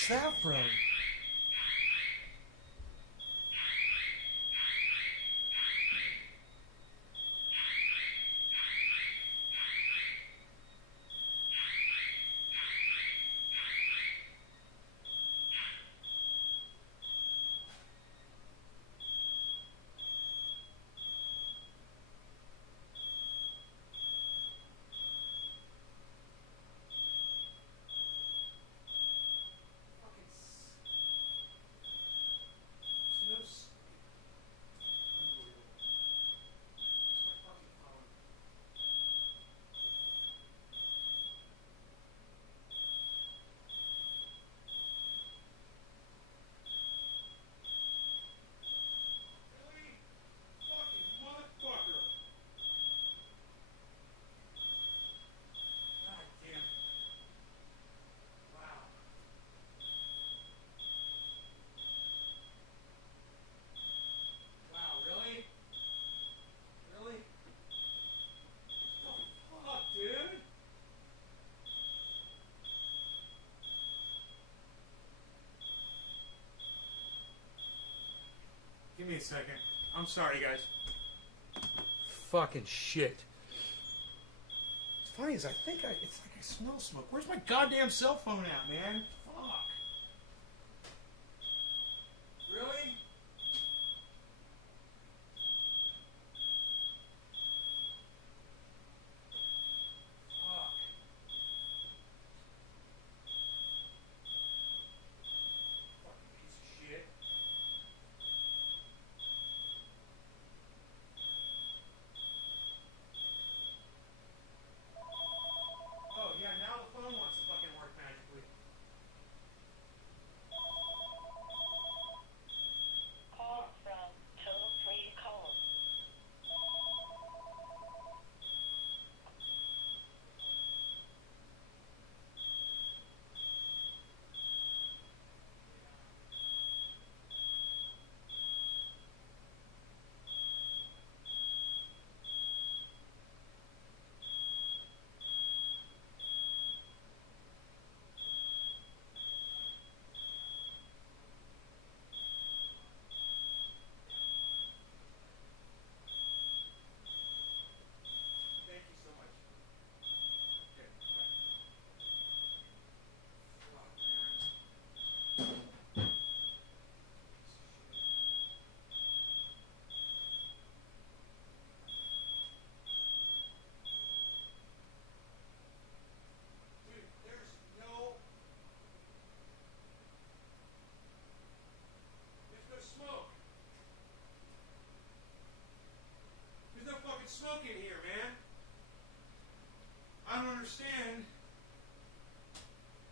fuck's that from? Give me a second. I'm sorry, guys. Fucking shit. It's funny is it's like I smell smoke. Where's my goddamn cell phone at, man? Fuck. Really? Fuck. Fucking piece of shit. Smoke in here, man. I don't understand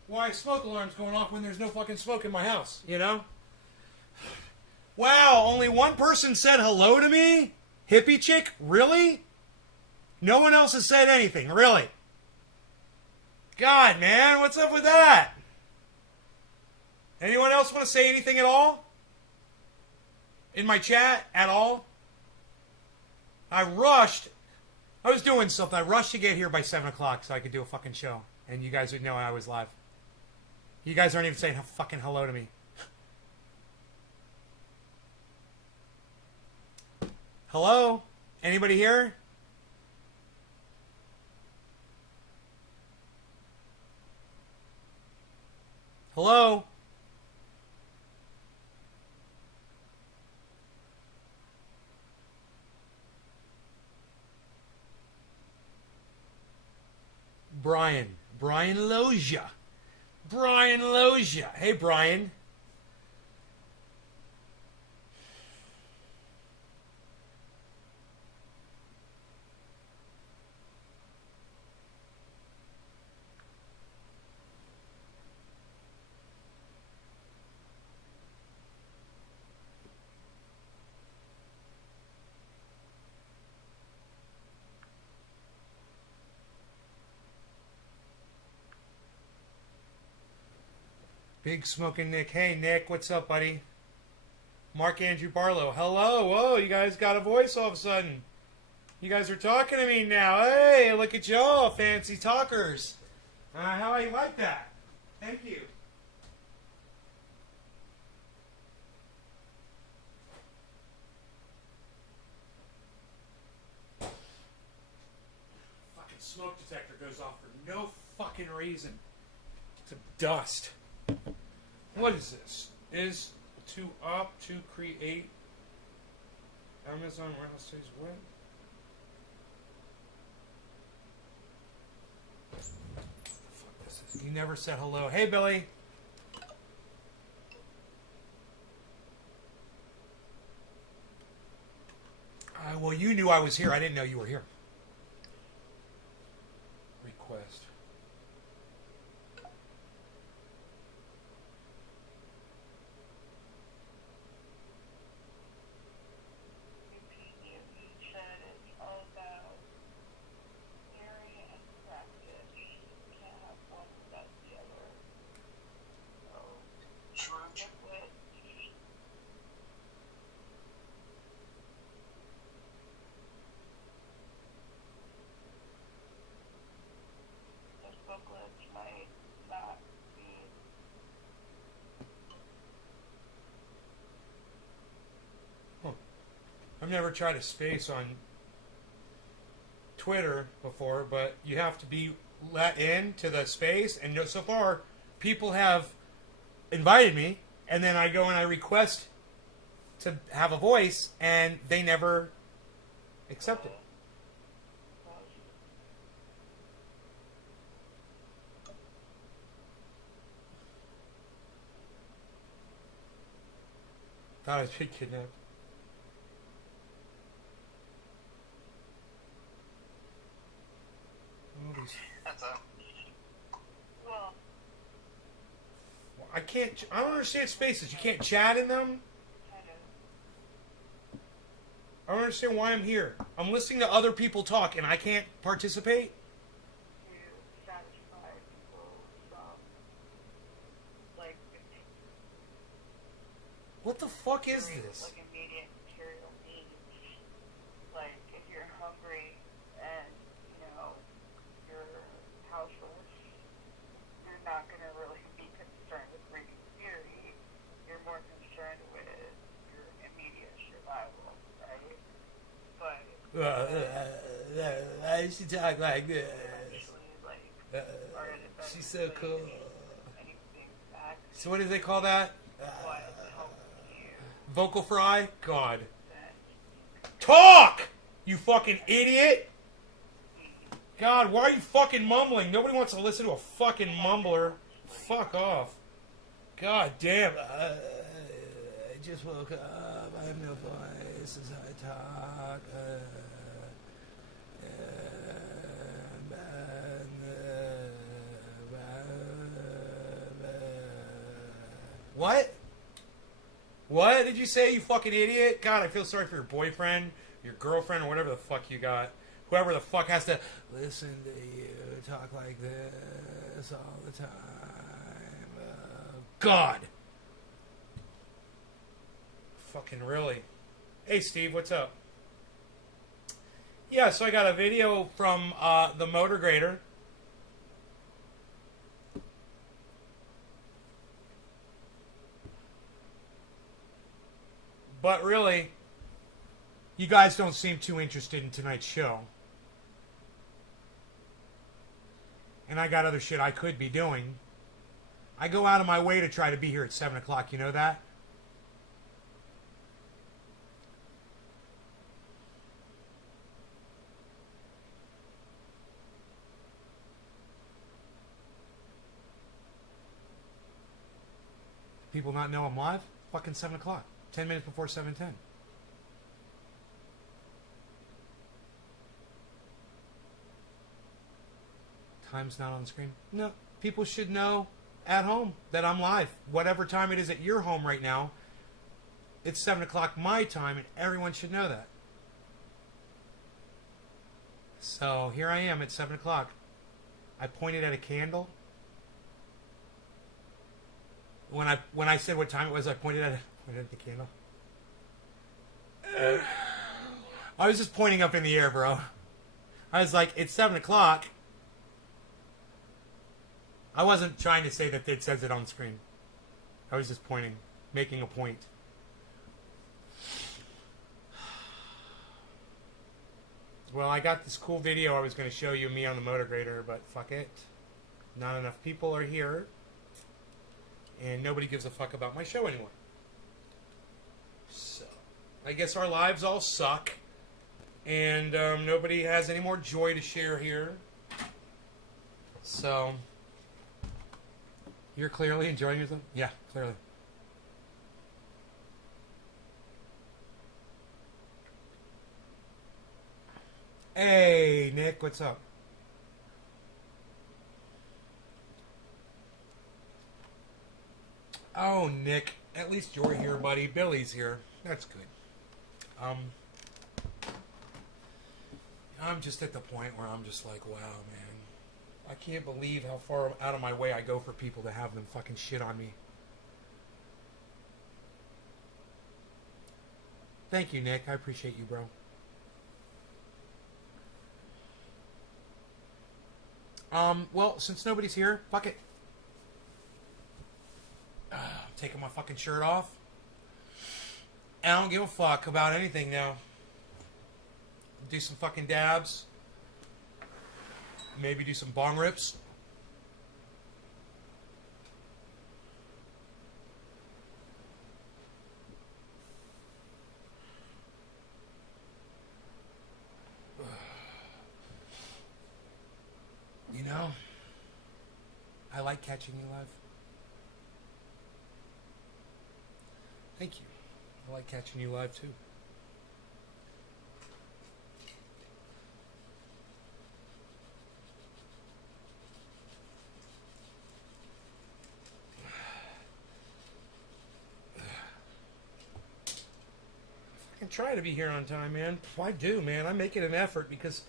why smoke alarm's going off when there's no fucking smoke in my house, you know? Wow, only one person said hello to me? Hippie chick? Really? No one else has said anything, really? God, man, what's up with that? Anyone else want to say anything at all? In my chat? At all? I was doing something. I rushed to get here by 7 o'clock so I could do a fucking show. And you guys would know I was live. You guys aren't even saying fucking hello to me. Hello? Anybody here? Hello? Brian Loja. Brian Loja. Hey, Brian. Big Smoking Nick. Hey, Nick. What's up, buddy? Mark Andrew Barlow. Hello. Whoa, you guys got a voice all of a sudden. You guys are talking to me now. Hey, look at y'all, fancy talkers. How I like that. Thank you. goes off for no fucking reason. It's a dust. What is this? Is to opt to create Amazon warehouse says what? What the fuck this is? You never said hello. Hey, Billy. Well, you knew I was here. I didn't know you were here. Request. I've never tried a space on Twitter before, but you have to be let in to the space, and so far people have invited me, and then I go and I request to have a voice, and they never accept it. Thought I was being kidnapped. I can't. I don't understand spaces. You can't chat in them. I don't understand why I'm here. I'm listening to other people talk, and I can't participate. What the fuck is this? Like immediate material needs. Like if you're hungry and you're houseless, you're not going to really be concerned with reading theory. You're more concerned with your immediate survival, right? But she talk like this. She's so cool. So what do they call that? Vocal fry? God. Talk! You fucking idiot! God, why are you fucking mumbling? Nobody wants to listen to a fucking mumbler. Fuck off. God damn. I just woke up. I have no voice as I talk. What? What did you say, you fucking idiot? God, I feel sorry for your boyfriend, your girlfriend, or whatever the fuck you got. Whoever the fuck has to listen to you talk like this all the time. God. Fucking really. Hey, Steve, what's up? Yeah, so I got a video from the motor grader. But really, you guys don't seem too interested in tonight's show. And I got other shit I could be doing. I go out of my way to try to be here at 7 o'clock, you know that? People not know I'm live? Fucking 7 o'clock. 10 minutes before 7:10. Time's not on the screen. No, people should know at home that I'm live. Whatever time it is at your home right now, it's 7 o'clock my time, and everyone should know that. So here I am at 7 o'clock. I pointed at a candle. When I said what time it was, I pointed at the candle. I was just pointing up in the air, bro. I was like, it's 7 o'clock. I wasn't trying to say that it says it on screen. I was just pointing, making a point. Well, I got this cool video I was going to show you, me on the motor grader, but fuck it. Not enough people are here. And nobody gives a fuck about my show anymore. So, I guess our lives all suck. And nobody has any more joy to share here. So, you're clearly enjoying yourself? Yeah, clearly. Hey, Nick, what's up? Oh, Nick, at least you're here, buddy. Billy's here. That's good. I'm just at the point where I'm just like, wow, man. I can't believe how far out of my way I go for people to have them fucking shit on me. Thank you, Nick. I appreciate you, bro. Well, since nobody's here, fuck it. I'm taking my fucking shirt off. And I don't give a fuck about anything now. Do some fucking dabs. Maybe do some bong rips. You know, I like catching you live. Thank you. I like catching you live too. I try to be here on time, man. Well, I do, man. I make it an effort because,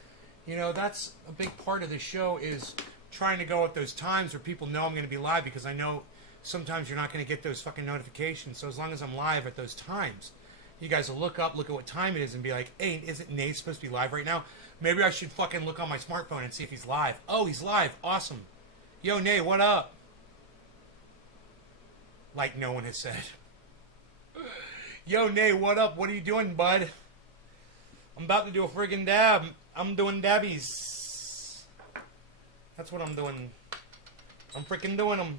you know, that's a big part of the show is trying to go at those times where people know I'm going to be live because I know sometimes you're not going to get those fucking notifications. So as long as I'm live at those times, you guys will look at what time it is and be like, hey, isn't Nate supposed to be live right now? Maybe I should fucking look on my smartphone and see if he's live. Oh, he's live. Awesome. Yo, Nate, what up? Like no one has said. Yo, Nate, what up? What are you doing, bud? I'm about to do a friggin' dab. I'm doing dabbies. That's what I'm doing. I'm freaking doing them.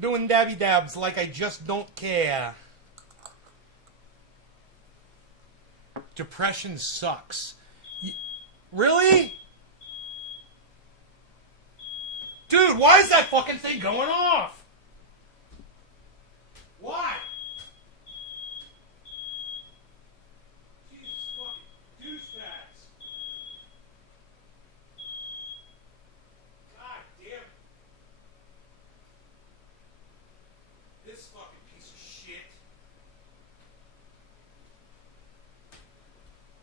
Doing dabby dabs like I just don't care. Depression sucks. Really? Dude, why is that fucking thing going off? Why? Jesus fucking douchebags. God damn it. This fucking piece of shit.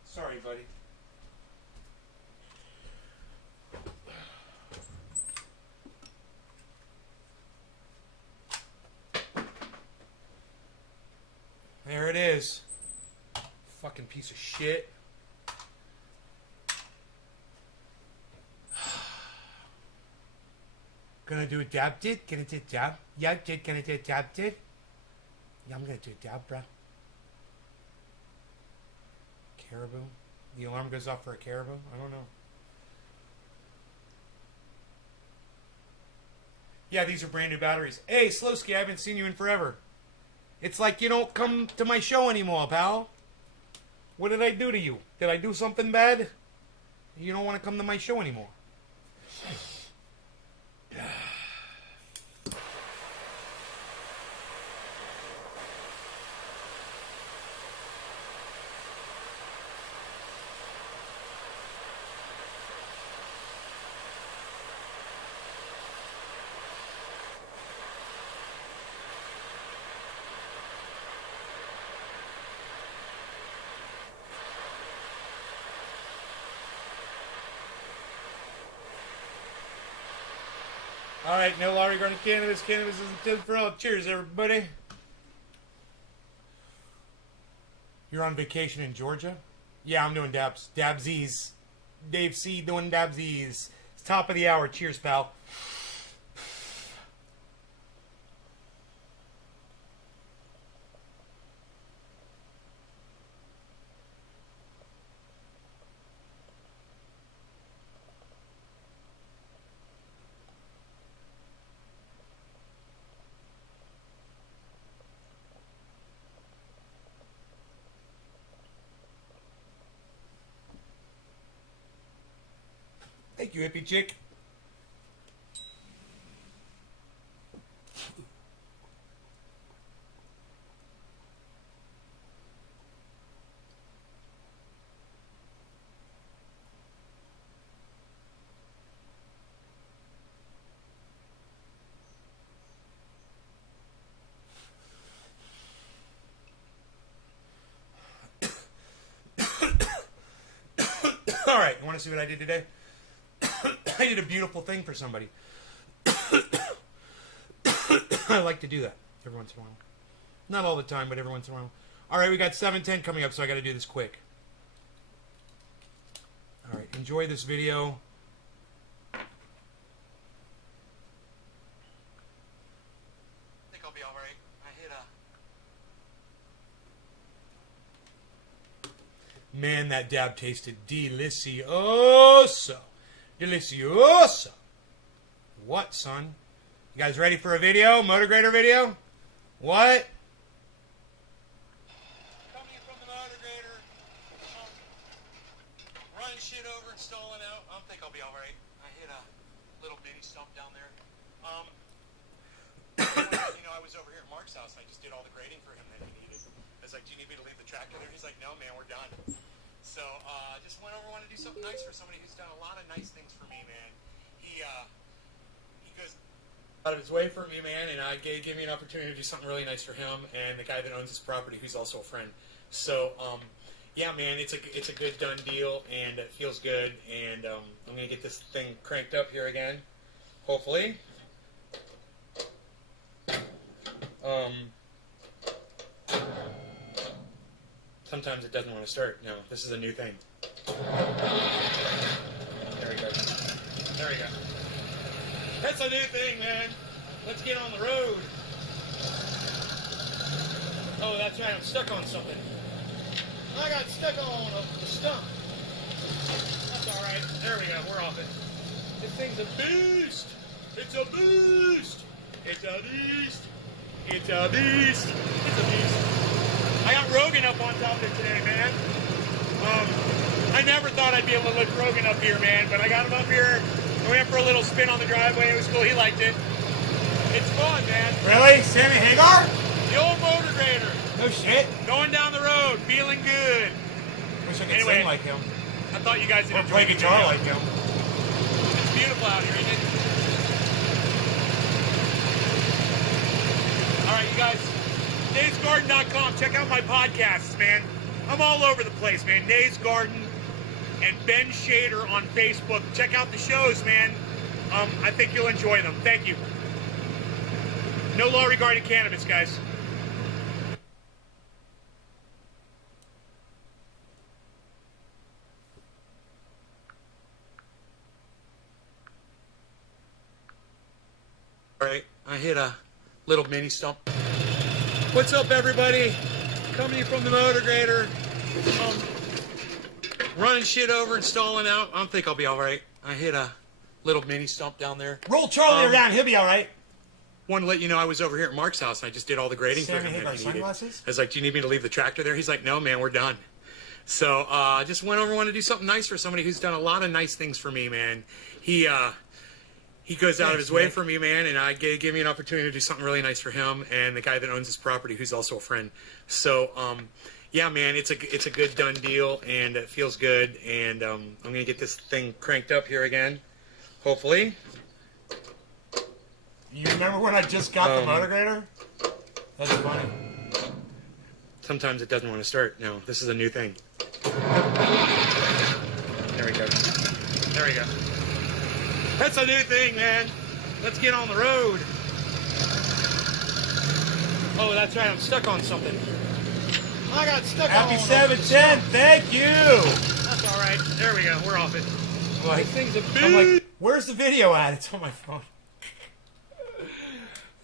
Sorry, buddy. There it is. Fucking piece of shit. Gonna do a dab did? Gonna do a dab? Yeah, did. Gonna do a dab did? Yeah, I'm gonna do a dab, bruh. Caribou? The alarm goes off for a caribou? I don't know. Yeah, these are brand new batteries. Hey, Slowski, I haven't seen you in forever. It's like you don't come to my show anymore, pal. What did I do to you? Did I do something bad? You don't want to come to my show anymore. All right, no law regarding cannabis. Cannabis isn't good for all. Cheers, everybody. You're on vacation in Georgia? Yeah, I'm doing dabs. Dabsies. Dave C. doing dabsies. It's top of the hour. Cheers, pal. Thank you, hippie chick. All right, you want to see what I did today? I did a beautiful thing for somebody. I like to do that every once in a while. Not all the time, but every once in a while. All right, we got 7:10 coming up, so I got to do this quick. All right, enjoy this video. I think I'll be all right. I hit a... Man, that dab tasted delicioso. Delicioso. What, son? You guys ready for a video? Motor grader video? What? Coming from the motor grader. Running shit over and stalling out. I think I'll be all right. I hit a little bitty stump down there. You know, I was over here at Mark's house. I just did all the grading for him that he needed. I was like, do you need me to leave the tractor there? He's like, no, man, we're done. So, just went over, wanted to do something nice for somebody who's done a lot of nice things for me, man. He goes out of his way for me, man, and I gave me an opportunity to do something really nice for him and the guy that owns his property, who's also a friend. So, yeah, man, it's a good done deal, and it feels good, and I'm gonna get this thing cranked up here again, hopefully. Sometimes it doesn't want to start. No, this is a new thing. There we go. There we go. That's a new thing, man. Let's get on the road. Oh, that's right. I'm stuck on something. I got stuck on the stump. That's all right. There we go. We're off it. This thing's a beast. It's a beast. It's a beast. It's a beast. It's a beast. I got Rogan up on top of it today, man. I never thought I'd be able to lift Rogan up here, man, but I got him up here. We went for a little spin on the driveway. It was cool. He liked it. It's fun, man. Really? Sammy Hagar? The old motor grader. No shit. Going down the road, feeling good. Wish I could Anyway, sing like him. I thought you guys would Or enjoy play the guitar video. like him. It's beautiful out here, isn't it? All right, you guys. NaysGarden.com. Check out my podcasts, man. I'm all over the place, man. Nays Garden and Ben Shader on Facebook. Check out the shows, man. I think you'll enjoy them. Thank you. No law regarding cannabis, guys. All right, I hit a little mini stump. What's up, everybody? Coming to you from the motor grader. Running shit over and stalling out. I think I'll be all right. I hit a little mini stump down there. Roll Charlie around. He'll be all right. Wanted to let you know I was over here at Mark's house. And I just did all the grading for Sammy him Hagar that he needed. sunglasses? I was like, do you need me to leave the tractor there? He's like, no, man, we're done. So just went over, wanted to do something nice for somebody who's done a lot of nice things for me, man. He goes out of his way for me, man, and I gave me an opportunity to do something really nice for him and the guy that owns his property, who's also a friend. So, yeah, man, it's a good done deal, and it feels good, and I'm going to get this thing cranked up here again, hopefully. You remember when I just got the motor grader? That's funny. Sometimes it doesn't want to start. No, this is a new thing. There we go. There we go. That's a new thing, man. Let's get on the road. Oh, that's right. I'm stuck on something. I got stuck Happy on 710. Thank you. That's all right. There we go. We're off it. Like, This thing's a I'm beast. like, where's the video at? It's on my phone.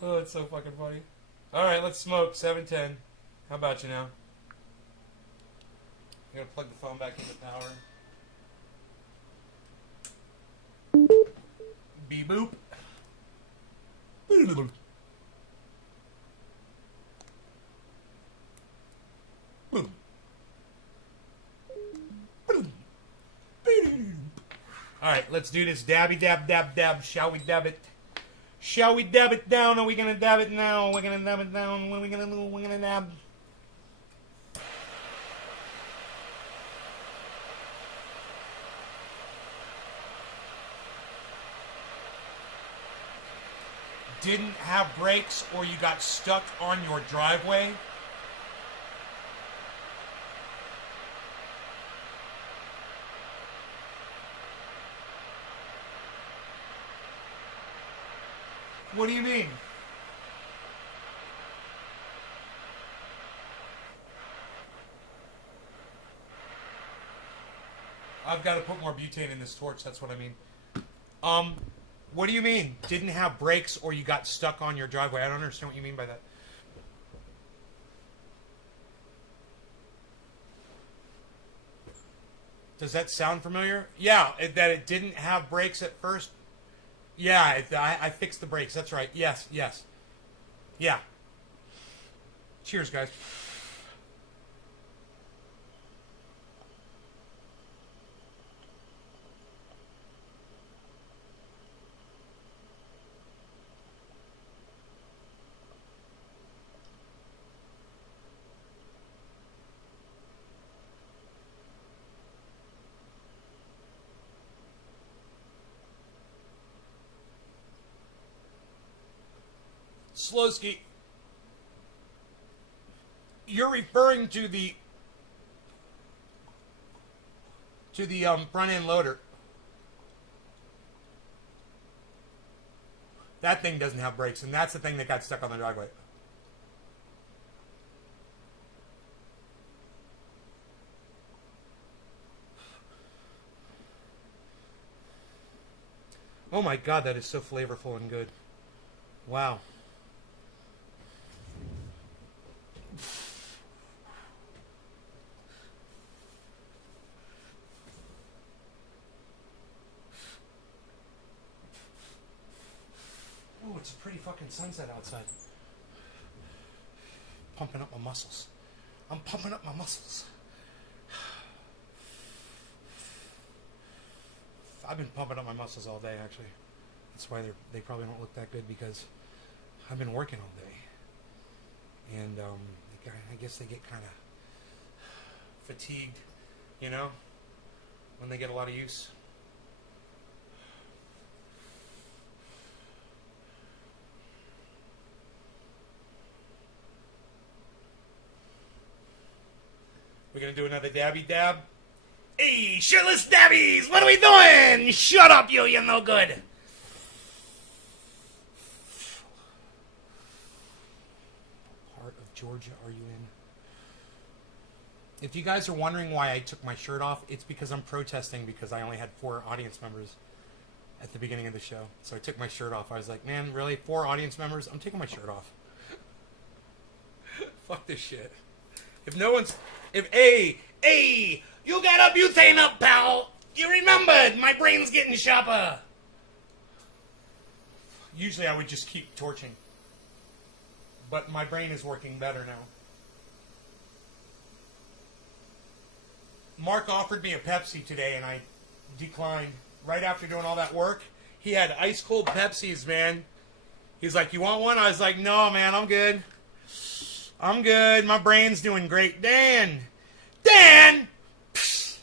Oh, it's so fucking funny. All right, let's smoke. 710. How about you now? You gotta plug the phone back into power. Beep boop. Boop. Boop. All right, let's do this. Dabby, dab, dab, dab. Shall we dab it? Shall we dab it down? Are we going to dab it now? We're going to dab it down. What are we going to do? We're going to dab. Didn't have brakes or you got stuck on your driveway? What do you mean? I've got to put more butane in this torch, that's what I mean. What do you mean? Didn't have brakes or you got stuck on your driveway? I don't understand what you mean by that. Does that sound familiar? Yeah, that it didn't have brakes at first. Yeah, I fixed the brakes. That's right. Yes, yes. Yeah. Cheers, guys. Slowski, you're referring to the front end loader. That thing doesn't have brakes, and that's the thing that got stuck on the driveway. Oh my God, that is so flavorful and good. Wow. Oh, it's a pretty fucking sunset outside. Pumping up my muscles. I'm pumping up my muscles. I've been pumping up my muscles all day, actually. That's why they probably don't look that good, because I've been working all day. And I guess they get kind of fatigued, you know, when they get a lot of use. We're going to do another dabby dab. Hey, shirtless dabbies, what are we doing? Shut up, you're no good. What part of Georgia are you in? If you guys are wondering why I took my shirt off, it's because I'm protesting because I only had 4 audience members at the beginning of the show. So I took my shirt off. I was like, man, really? 4 audience members? I'm taking my shirt off. Fuck this shit. If no one's... Hey, you got a butane up, pal. You remembered. My brain's getting sharper. Usually I would just keep torching. But my brain is working better now. Mark offered me a Pepsi today, and I declined. Right after doing all that work, he had ice cold Pepsis, man. He's like, you want one? I was like, no, man, I'm good. I'm good. My brain's doing great. Dan! Psst.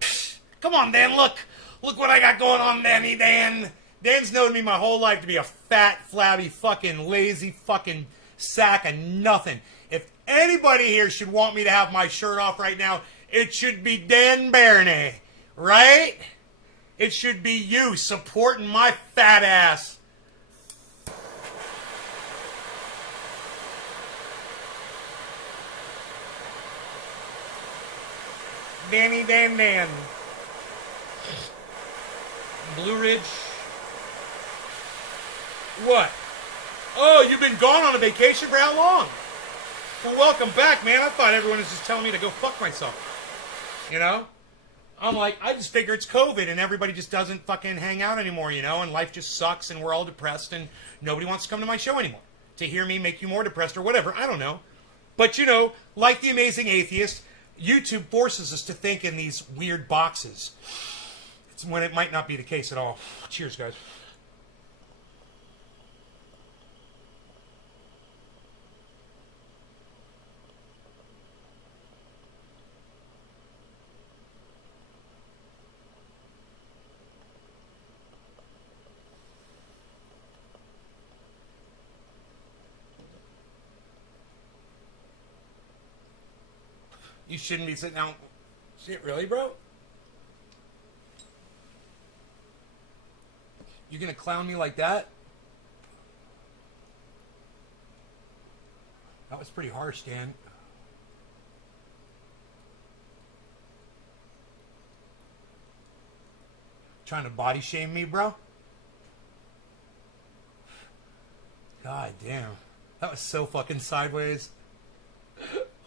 Psst. Come on, Dan, look. Look what I got going on, Dan. Dan's known me my whole life to be a fat, flabby, fucking lazy fucking sack of nothing. If anybody here should want me to have my shirt off right now, it should be Dan Barney, right? It should be you supporting my fat ass. Dan. Blue Ridge. What? Oh, you've been gone on a vacation for how long? Well, welcome back, man. I thought everyone was just telling me to go fuck myself. You know? I'm like, I just figure it's COVID and everybody just doesn't fucking hang out anymore, you know? And life just sucks and we're all depressed and nobody wants to come to my show anymore. To hear me make you more depressed or whatever. I don't know. But, you know, like the Amazing Atheist, YouTube forces us to think in these weird boxes. when it might not be the case at all. Cheers, guys. You shouldn't be sitting out. Shit, really, bro? You're gonna clown me like that? That was pretty harsh, Dan. Trying to body shame me, bro? God damn. That was so fucking sideways.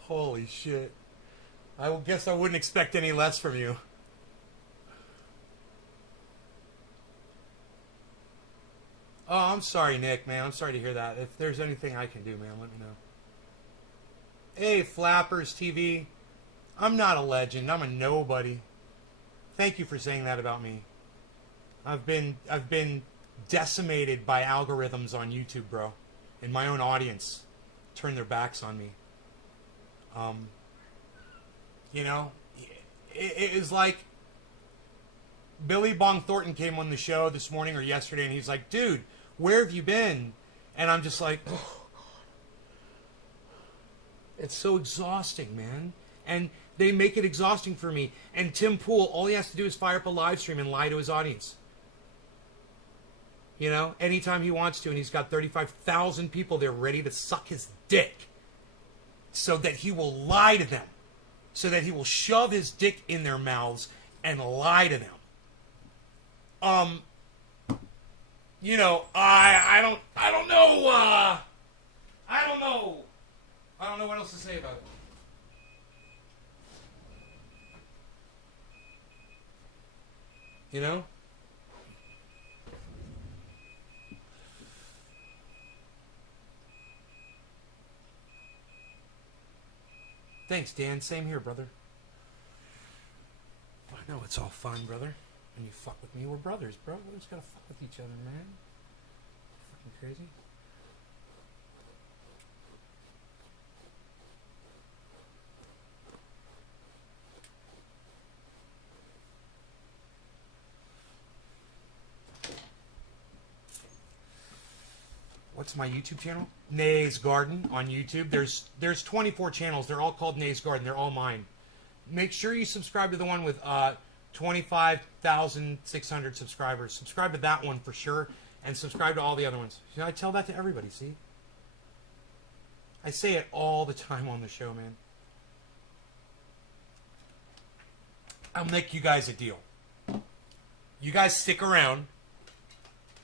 Holy shit. I guess I wouldn't expect any less from you. Oh, I'm sorry, Nick, man. I'm sorry to hear that. If there's anything I can do, man, let me know. Hey, Flappers TV. I'm not a legend. I'm a nobody. Thank you for saying that about me. I've been decimated by algorithms on YouTube, bro. And my own audience turned their backs on me. You know, it is like Billy Bong Thornton came on the show this morning or yesterday, and he's like, dude, where have you been? And I'm just like, oh, it's so exhausting, man. And they make it exhausting for me. And Tim Pool, all he has to do is fire up a live stream and lie to his audience. You know, anytime he wants to, and he's got 35,000 people there ready to suck his dick so that he will lie to them. So that he will shove his dick in their mouths and lie to them. You know, I don't know. I don't know. I don't know what else to say about it. You know? Thanks, Dan. Same here, brother. I know it's all fun, brother. When you fuck with me, we're brothers, bro. We just gotta fuck with each other, man. Fucking crazy. What's my YouTube channel? Nay's Garden on YouTube. There's 24 channels. They're all called Nay's Garden. They're all mine. Make sure you subscribe to the one with 25,600 subscribers. Subscribe to that one for sure, and subscribe to all the other ones. You know, I tell that to everybody, see? I say it all the time on the show, man. I'll make you guys a deal. You guys stick around.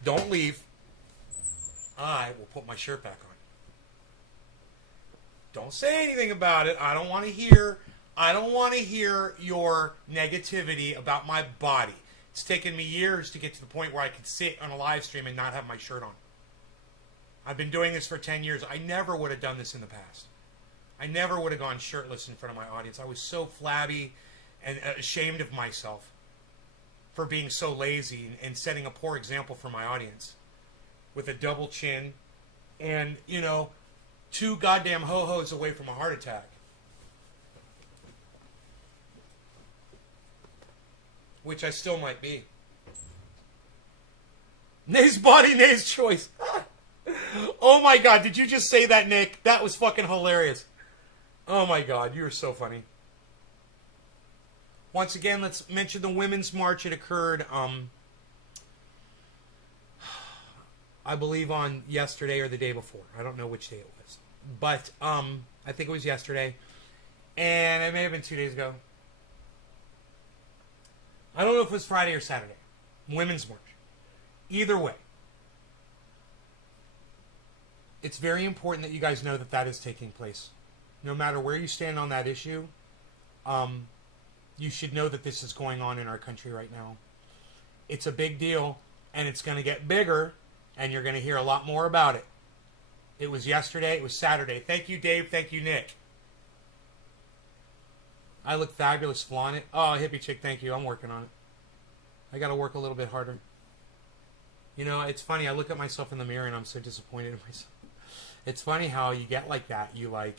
Don't leave. I will put my shirt back on. Don't say anything about it. I don't want to hear your negativity about my body. It's taken me years to get to the point where I could sit on a live stream and not have my shirt on. I've been doing this for 10 years. I never would have done this in the past. I never would have gone shirtless in front of my audience. I was so flabby and ashamed of myself for being so lazy and setting a poor example for my audience. With a double chin and, you know, 2 goddamn ho-hos away from a heart attack. Which I still might be. Nay's body, Nay's choice. Oh my god, did you just say that, Nick? That was fucking hilarious. Oh my god, you were so funny. Once again, let's mention the Women's March. It occurred, I believe on yesterday or the day before. I don't know which day it was. But I think it was yesterday. And it may have been 2 days ago. I don't know if it was Friday or Saturday. Women's March. Either way. It's very important that you guys know that that is taking place. No matter where you stand on that issue, you should know that this is going on in our country right now. It's a big deal, and it's going to get bigger, and you're going to hear a lot more about it. It was yesterday. It was Saturday. Thank you, Dave. Thank you, Nick. I look fabulous, flaunt it. Oh, hippie chick, thank you. I'm working on it. I got to work a little bit harder. You know, it's funny. I look at myself in the mirror and I'm so disappointed in myself. It's funny how you get like that. You like,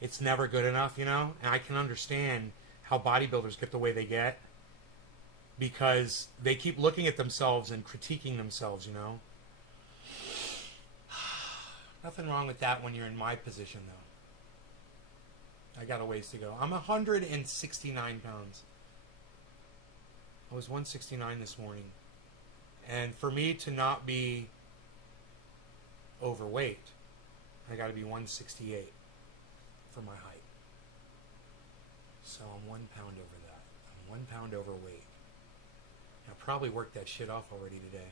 it's never good enough, you know? And I can understand how bodybuilders get the way they get because they keep looking at themselves and critiquing themselves, you know? Nothing wrong with that when you're in my position, though. I got a ways to go. I'm 169 pounds. I was 169 this morning. And for me to not be overweight, I got to be 168 for my height. So I'm 1 pound over that. I'm 1 pound overweight. I probably worked that shit off already today.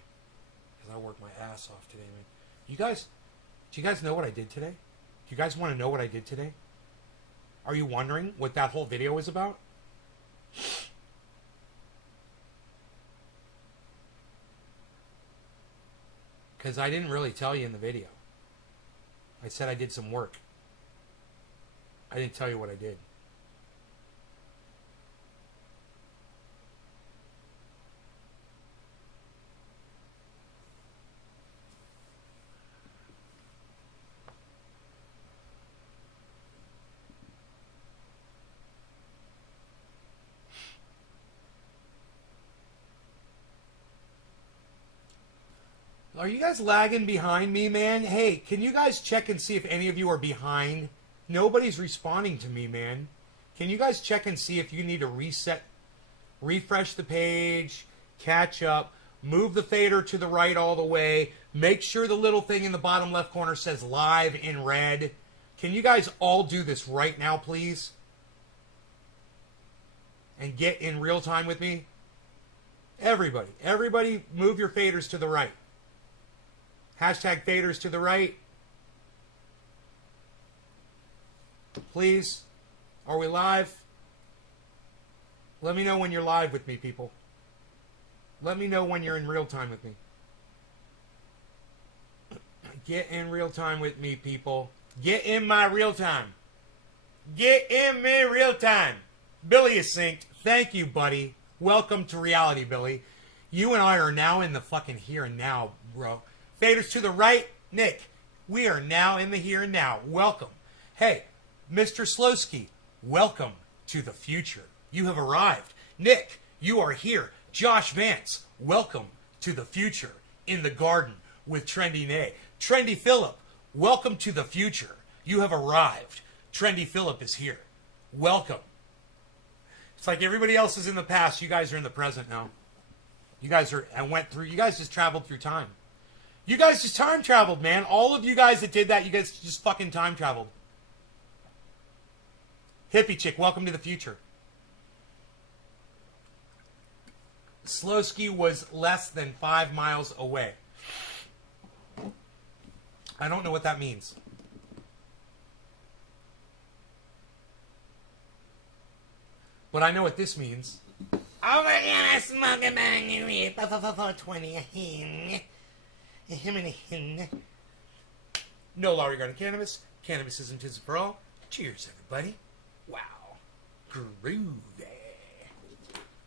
Because I worked my ass off today, man. Do you guys know what I did today? Do you guys want to know what I did today? Are you wondering what that whole video was about? Because I didn't really tell you in the video. I said I did some work. I didn't tell you what I did. Are you guys lagging behind me, man? Hey, can you guys check and see if any of you are behind? Nobody's responding to me, man. Can you guys check and see if you need to reset, refresh the page, catch up, move the fader to the right all the way, make sure the little thing in the bottom left corner says live in red. Can you guys all do this right now, please? And get in real time with me? Everybody move your faders to the right. Hashtag faders to the right. Please. Are we live? Let me know when you're live with me, people. Let me know when you're in real time with me. Get in real time with me, people. Get in my real time. Get in me real time. Billy is synced. Thank you, buddy. Welcome to reality, Billy. You and I are now in the fucking here and now, bro. Faders to the right, Nick. We are now in the here and now. Welcome. Hey, Mr. Slowski, welcome to the future. You have arrived. Nick, you are here. Josh Vance, welcome to the future in the garden with Trendy Nay. Trendy Phillip, welcome to the future. You have arrived. Trendy Phillip is here. Welcome. It's like everybody else is in the past. You guys are in the present now. You guys just traveled through time. You guys just time traveled, man. All of you guys that did that, you guys just fucking time traveled. Hippie chick, welcome to the future. Slowski was less than 5 miles away. I don't know what that means. But I know what this means. Oh my god, I smoke a bang 420 No law regarding cannabis. Cannabis isn't his for all. Cheers, everybody. Wow. Groovy.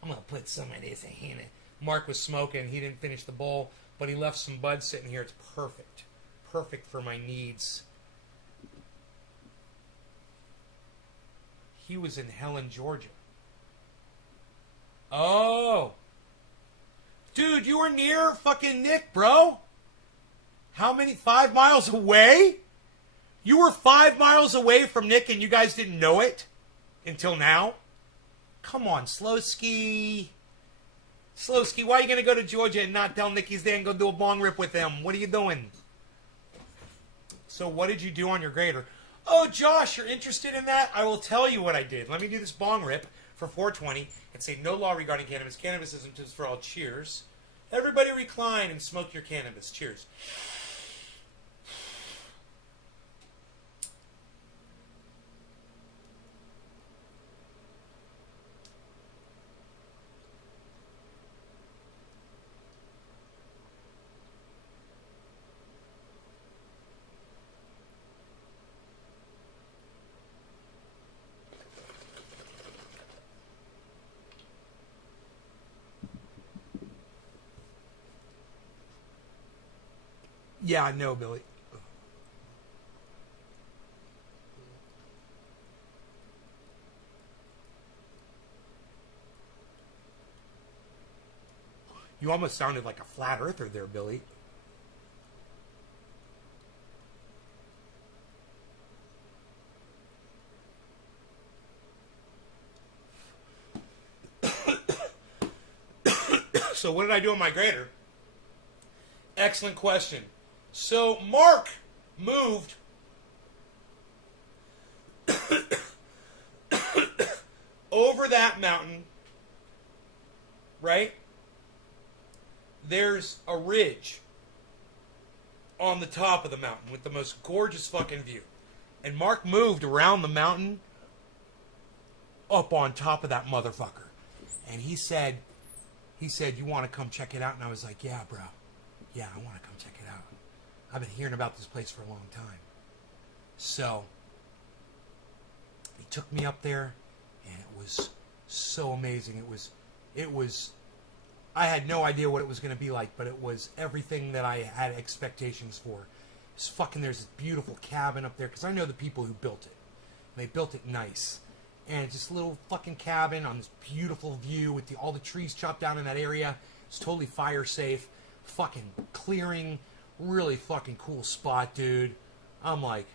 I'm going to put some of this in it. Mark was smoking. He didn't finish the bowl, but he left some bud sitting here. It's perfect. Perfect for my needs. He was in Helen, Georgia. Oh. Dude, you were near fucking Nick, bro. How many? 5 miles away? You were 5 miles away from Nick and you guys didn't know it until now? Come on, Slowski. Slowski, why are you going to go to Georgia and not tell Nick he's there and go do a bong rip with him? What are you doing? So what did you do on your grader? Oh, Josh, you're interested in that? I will tell you what I did. Let me do this bong rip for 420 and say no law regarding cannabis. Cannabis isn't just for all. Cheers. Everybody recline and smoke your cannabis. Cheers. Yeah, I know, Billy. You almost sounded like a flat earther there, Billy. So what did I do on my grader? Excellent question. So Mark moved over that mountain, right? There's a ridge on the top of the mountain with the most gorgeous fucking view. And Mark moved around the mountain up on top of that motherfucker. And he said, you want to come check it out? And I was like, yeah, bro. Yeah, I want to come check it out. I've been hearing about this place for a long time. So he took me up there, and it was so amazing. It was I had no idea what it was going to be like, but it was everything that I had expectations for. There's this beautiful cabin up there, because I know the people who built it. And they built it nice. And it's this little fucking cabin on this beautiful view with all the trees chopped down in that area. It's totally fire safe. Fucking clearing. Really fucking cool spot, dude. I'm like,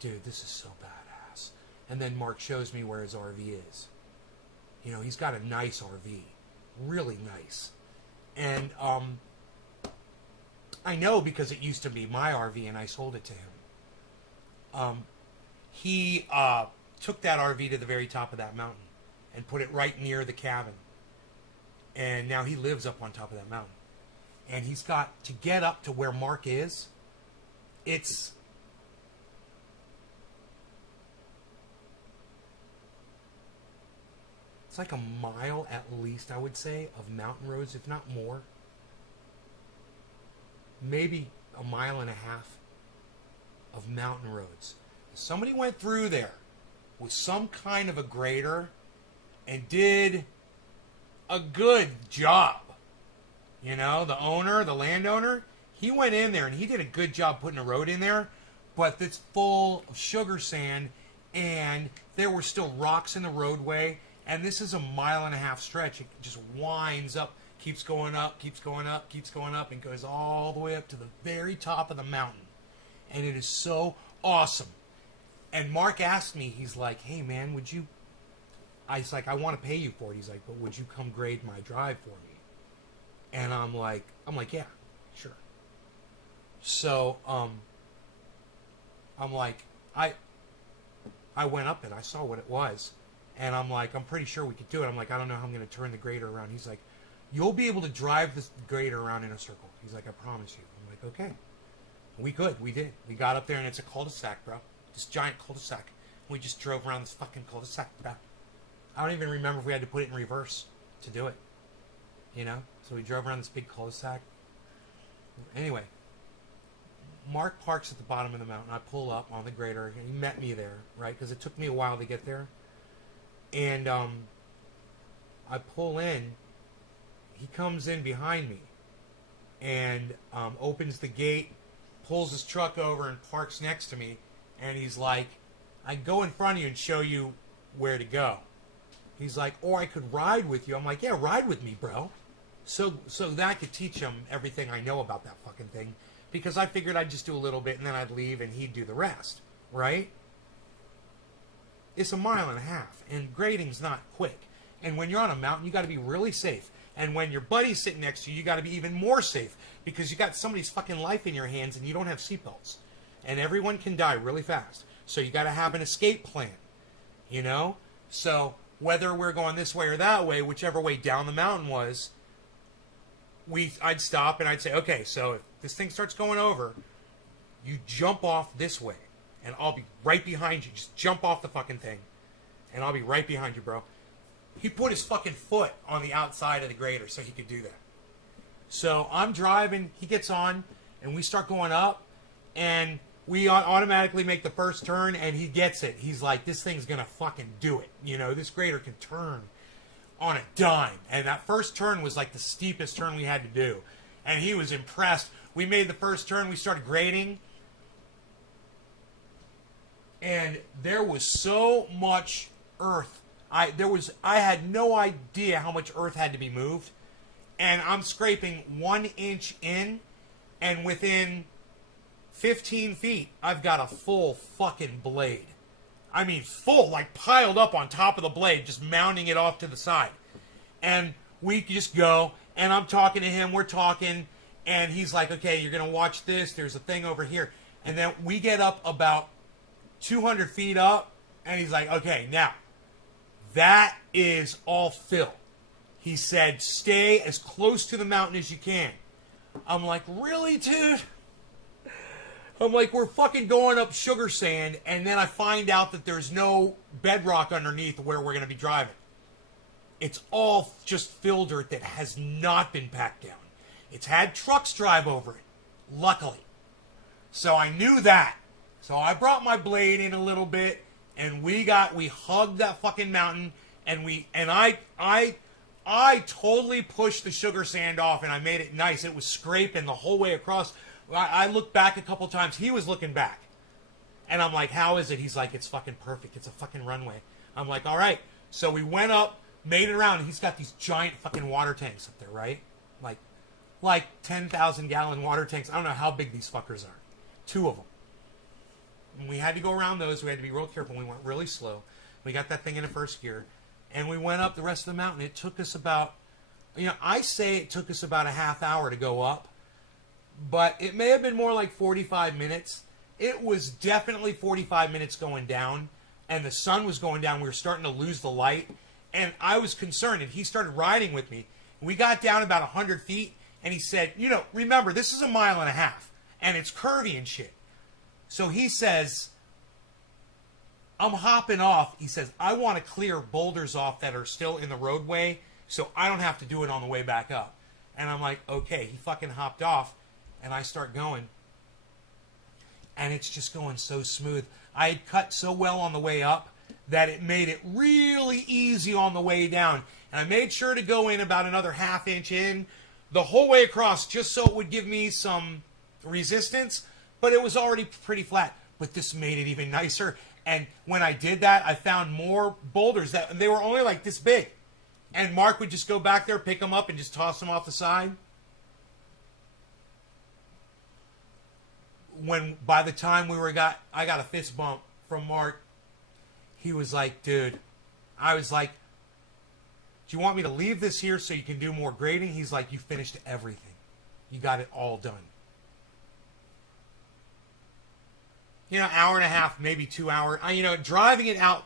dude, this is so badass. And then Mark shows me where his RV is. You know, he's got a nice RV. Really nice. And I know because it used to be my RV and I sold it to him. He took that RV to the very top of that mountain and put it right near the cabin. And now he lives up on top of that mountain. And he's got to get up to where Mark is. It's like a mile at least, I would say, of mountain roads, if not more. Maybe a mile and a half of mountain roads. Somebody went through there with some kind of a grader and did a good job. You know, the landowner, he went in there and he did a good job putting a road in there, but it's full of sugar sand and there were still rocks in the roadway. And this is a mile and a half stretch. It just winds up, keeps going up, keeps going up, keeps going up, and goes all the way up to the very top of the mountain. And it is so awesome. And Mark asked me, he's like, hey man, I was like, I want to pay you for it. He's like, but would you come grade my drive for me? And I'm like, yeah, sure. So, I'm like, I went up and I saw what it was. And I'm like, I'm pretty sure we could do it. I'm like, I don't know how I'm going to turn the grader around. He's like, you'll be able to drive this grader around in a circle. He's like, I promise you. I'm like, okay. And we could. We did. We got up there, and it's a cul-de-sac, bro. This giant cul-de-sac. We just drove around this fucking cul-de-sac, bro. I don't even remember if we had to put it in reverse to do it. You know? So we drove around this big cul-de-sac. Anyway. Mark parks at the bottom of the mountain. I pull up on the grader. He met me there, right? Because it took me a while to get there. And I pull in. He comes in behind me and opens the gate, pulls his truck over and parks next to me. And he's like, I go in front of you and show you where to go. He's like, or I could ride with you. I'm like, yeah, ride with me, bro. So that I could teach him everything I know about that fucking thing. Because I figured I'd just do a little bit and then I'd leave and he'd do the rest. Right? It's a mile and a half, and grading's not quick. And when you're on a mountain, you got to be really safe. And when your buddy's sitting next to you, you got to be even more safe because you got somebody's fucking life in your hands and you don't have seatbelts. And everyone can die really fast. So you got to have an escape plan, you know? So whether we're going this way or that way, whichever way down the mountain was, I'd stop and I'd say, okay, so if this thing starts going over, you jump off this way. And I'll be right behind you. Just jump off the fucking thing. And I'll be right behind you, bro. He put his fucking foot on the outside of the grader so he could do that. So I'm driving. He gets on. And we start going up. And we automatically make the first turn. And he gets it. He's like, this thing's going to fucking do it. You know, this grader can turn on a dime. And that first turn was like the steepest turn we had to do. And he was impressed. We made the first turn. We started grading. And there was so much earth. I had no idea how much earth had to be moved. And I'm scraping 1 inch in, and within 15 feet, I've got a full fucking blade. I mean, full, like piled up on top of the blade, just mounting it off to the side. And we just go, and I'm talking to him, we're talking, and he's like, okay, you're going to watch this, there's a thing over here. And then we get up about 200 feet up, and he's like, okay, now, that is all fill. He said, stay as close to the mountain as you can. I'm like, really, dude? I'm like, we're fucking going up sugar sand, and then I find out that there's no bedrock underneath where we're going to be driving. It's all just fill dirt that has not been packed down. It's had trucks drive over it, luckily. So I knew that. So I brought my blade in a little bit, and we hugged that fucking mountain, and I totally pushed the sugar sand off, and I made it nice. It was scraping the whole way across. I looked back a couple times. He was looking back. And I'm like, how is it? He's like, it's fucking perfect. It's a fucking runway. I'm like, all right. So we went up, made it around, and he's got these giant fucking water tanks up there, right? Like 10,000 gallon water tanks. I don't know how big these fuckers are. 2 of them. And we had to go around those. We had to be real careful. We went really slow. We got that thing in first gear. And we went up the rest of the mountain. It took us about, I say it took us about a half hour to go up. But it may have been more like 45 minutes. It was definitely 45 minutes going down. And the sun was going down. We were starting to lose the light. And I was concerned. And he started riding with me. We got down about 100 feet. And he said, remember, this is 1.5 miles. And it's curvy and shit. So he says, I'm hopping off. He says, I want to clear boulders off that are still in the roadway so I don't have to do it on the way back up. And I'm like, okay. He fucking hopped off, and I start going. And it's just going so smooth. I had cut so well on the way up that it made it really easy on the way down. And I made sure to go in about another ½ inch in the whole way across just so it would give me some resistance. But it was already pretty flat. But this made it even nicer. And when I did that, I found more boulders that they were only like this big. And Mark would just go back there, pick them up, and just toss them off the side. By the time I got a fist bump from Mark. He was like, dude. I was like, do you want me to leave this here so you can do more grading? He's like, you finished everything. You got it all done. Hour and a half, maybe 2 hours. Driving it out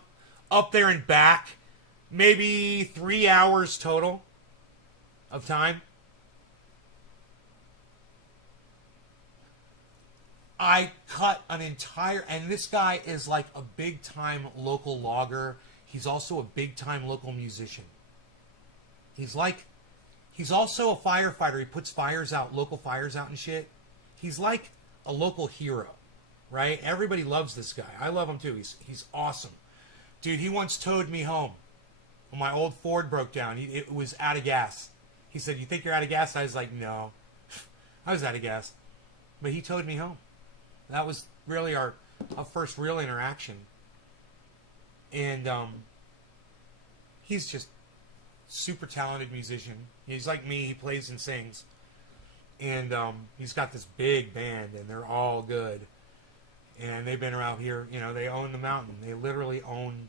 up there and back, maybe 3 hours total of time. I cut an entire, and this guy is like a big-time local logger. He's also a big-time local musician. He's also a firefighter. He puts fires out, local fires out and shit. He's like a local hero. Right? Everybody loves this guy. I love him too. He's awesome. Dude, he once towed me home. When my old Ford broke down. It was out of gas. He said, you think you're out of gas? I was like, no. I was out of gas. But he towed me home. That was really our first real interaction. And he's just super talented musician. He's like me. He plays and sings. And he's got this big band, and they're all good. And they've been around here, they own the mountain. They literally own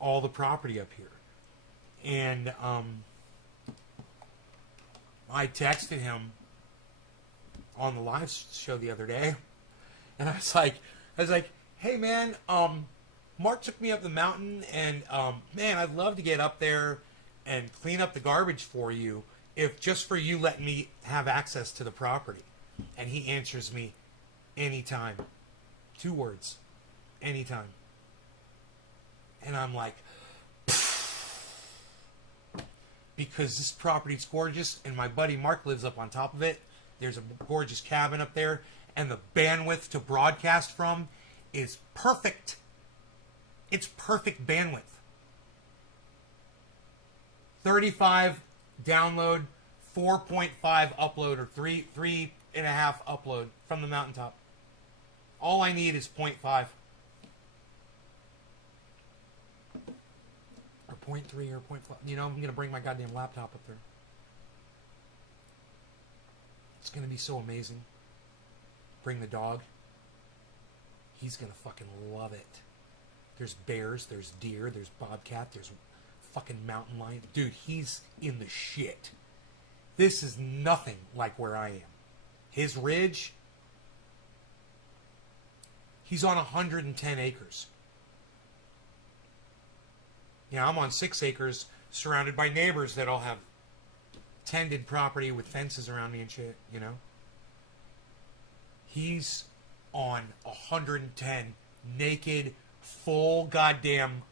all the property up here. And I texted him on the live show the other day. And I was like, hey man, Mark took me up the mountain, and man, I'd love to get up there and clean up the garbage for you, if just for you letting me have access to the property. And he answers me, anytime. 2 words. Anytime. And I'm like, because this property's gorgeous, and my buddy Mark lives up on top of it. There's a gorgeous cabin up there, and the bandwidth to broadcast from is perfect. It's perfect bandwidth. 35 download, 4.5 upload, or 3 and a half upload from the mountaintop. All I need is 0.5. Or 0.3 or 0.5. You know, I'm going to bring my goddamn laptop up there. It's going to be so amazing. Bring the dog. He's going to fucking love it. There's bears, there's deer, there's bobcat, there's fucking mountain lion. Dude, he's in the shit. This is nothing like where I am. His ridge, he's on 110 acres. Yeah, I'm on 6 acres, surrounded by neighbors that all have tended property with fences around me and shit, you know? He's on 110 naked, full goddamn,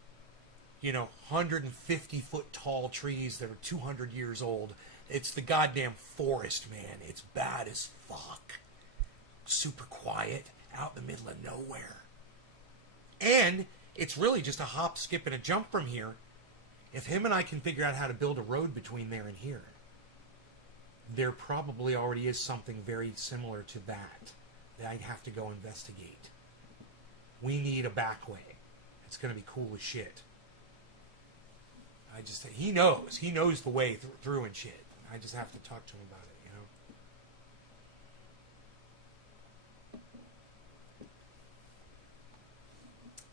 150 foot tall trees that are 200 years old. It's the goddamn forest, man. It's bad as fuck. Super quiet, out in the middle of nowhere. And it's really just a hop, skip, and a jump from here. If him and I can figure out how to build a road between there and here, there probably already is something very similar to that I'd have to go investigate. We need a back way. It's going to be cool as shit. He knows the way through and shit. I just have to talk to him about it,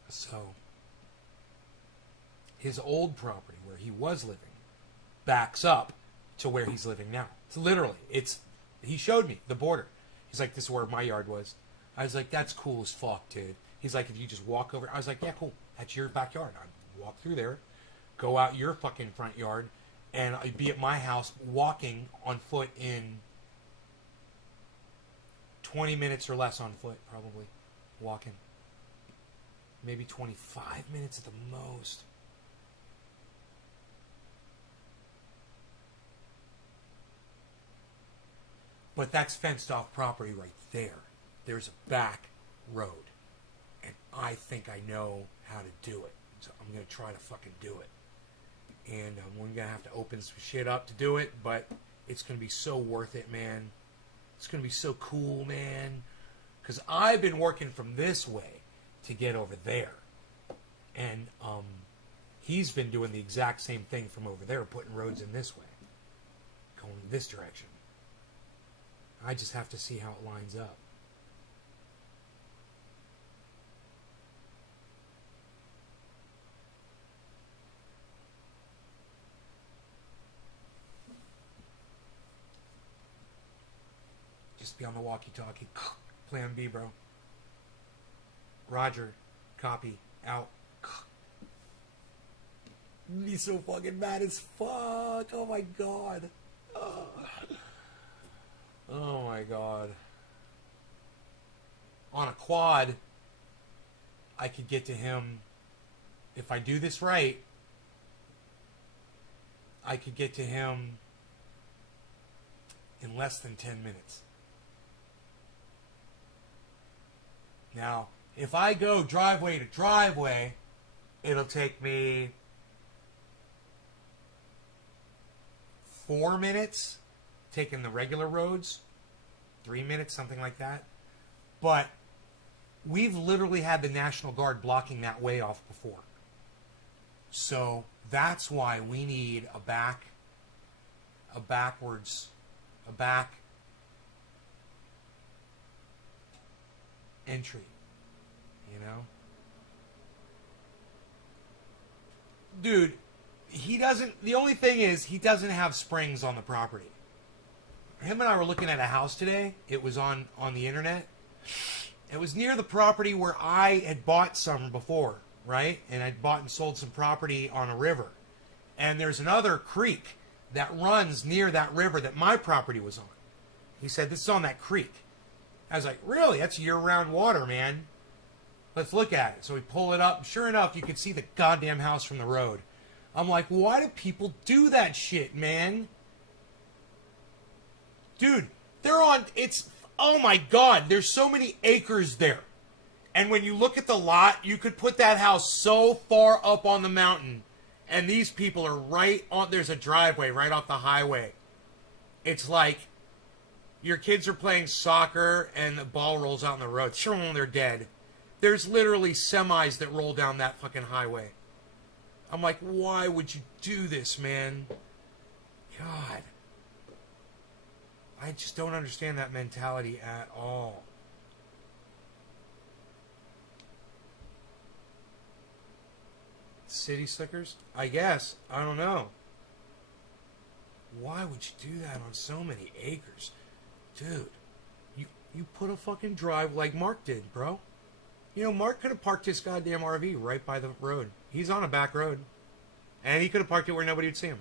So, his old property where he was living backs up to where he's living now. It's literally, he showed me the border. He's like, this is where my yard was. I was like, that's cool as fuck, dude. He's like, if you just walk over, I was like, yeah, cool. That's your backyard. I walk through there, go out your fucking front yard, and I'd be at my house walking on foot in 20 minutes or less on foot, probably. Walking. Maybe 25 minutes at the most. But that's fenced off property right there. There's a back road. And I think I know how to do it. So I'm going to try to fucking do it. And we're going to have to open some shit up to do it. But it's going to be so worth it, man. It's going to be so cool, man. Because I've been working from this way to get over there. And he's been doing the exact same thing from over there, putting roads in this way. Going in this direction. I just have to see how it lines up. Just be on the walkie-talkie. Plan B, bro. Roger. Copy. Out. Be so fucking mad as fuck. Oh my god. Oh my god. On a quad, I could get to him, if I do this right, I could get to him in less than 10 minutes. Now, if I go driveway to driveway, it'll take me 4 minutes taking the regular roads, 3 minutes, something like that. But we've literally had the National Guard blocking that way off before. So that's why we need a back entry, you know? Dude, the only thing is, he doesn't have springs on the property. Him and I were looking at a house today. It was on the internet. It was near the property where I had bought some before, right? And I'd bought and sold some property on a river. And there's another creek that runs near that river that my property was on. He said, this is on that creek. I was like, really? That's year-round water, man. Let's look at it. So we pull it up. Sure enough, you could see the goddamn house from the road. I'm like, why do people do that shit, man? Dude, oh my god, there's so many acres there. And when you look at the lot, you could put that house so far up on the mountain. And these people are right on, there's a driveway right off the highway. It's like Your kids are playing soccer and the ball rolls out on the road. They're dead. There's literally semis that roll down that fucking highway. I'm like, why would you do this, man? God. I just don't understand that mentality at all. City slickers? I guess. I don't know. Why would you do that on so many acres? Dude, you put a fucking drive like Mark did, bro. You know, Mark could have parked his goddamn RV right by the road. He's on a back road. And he could have parked it where nobody would see him.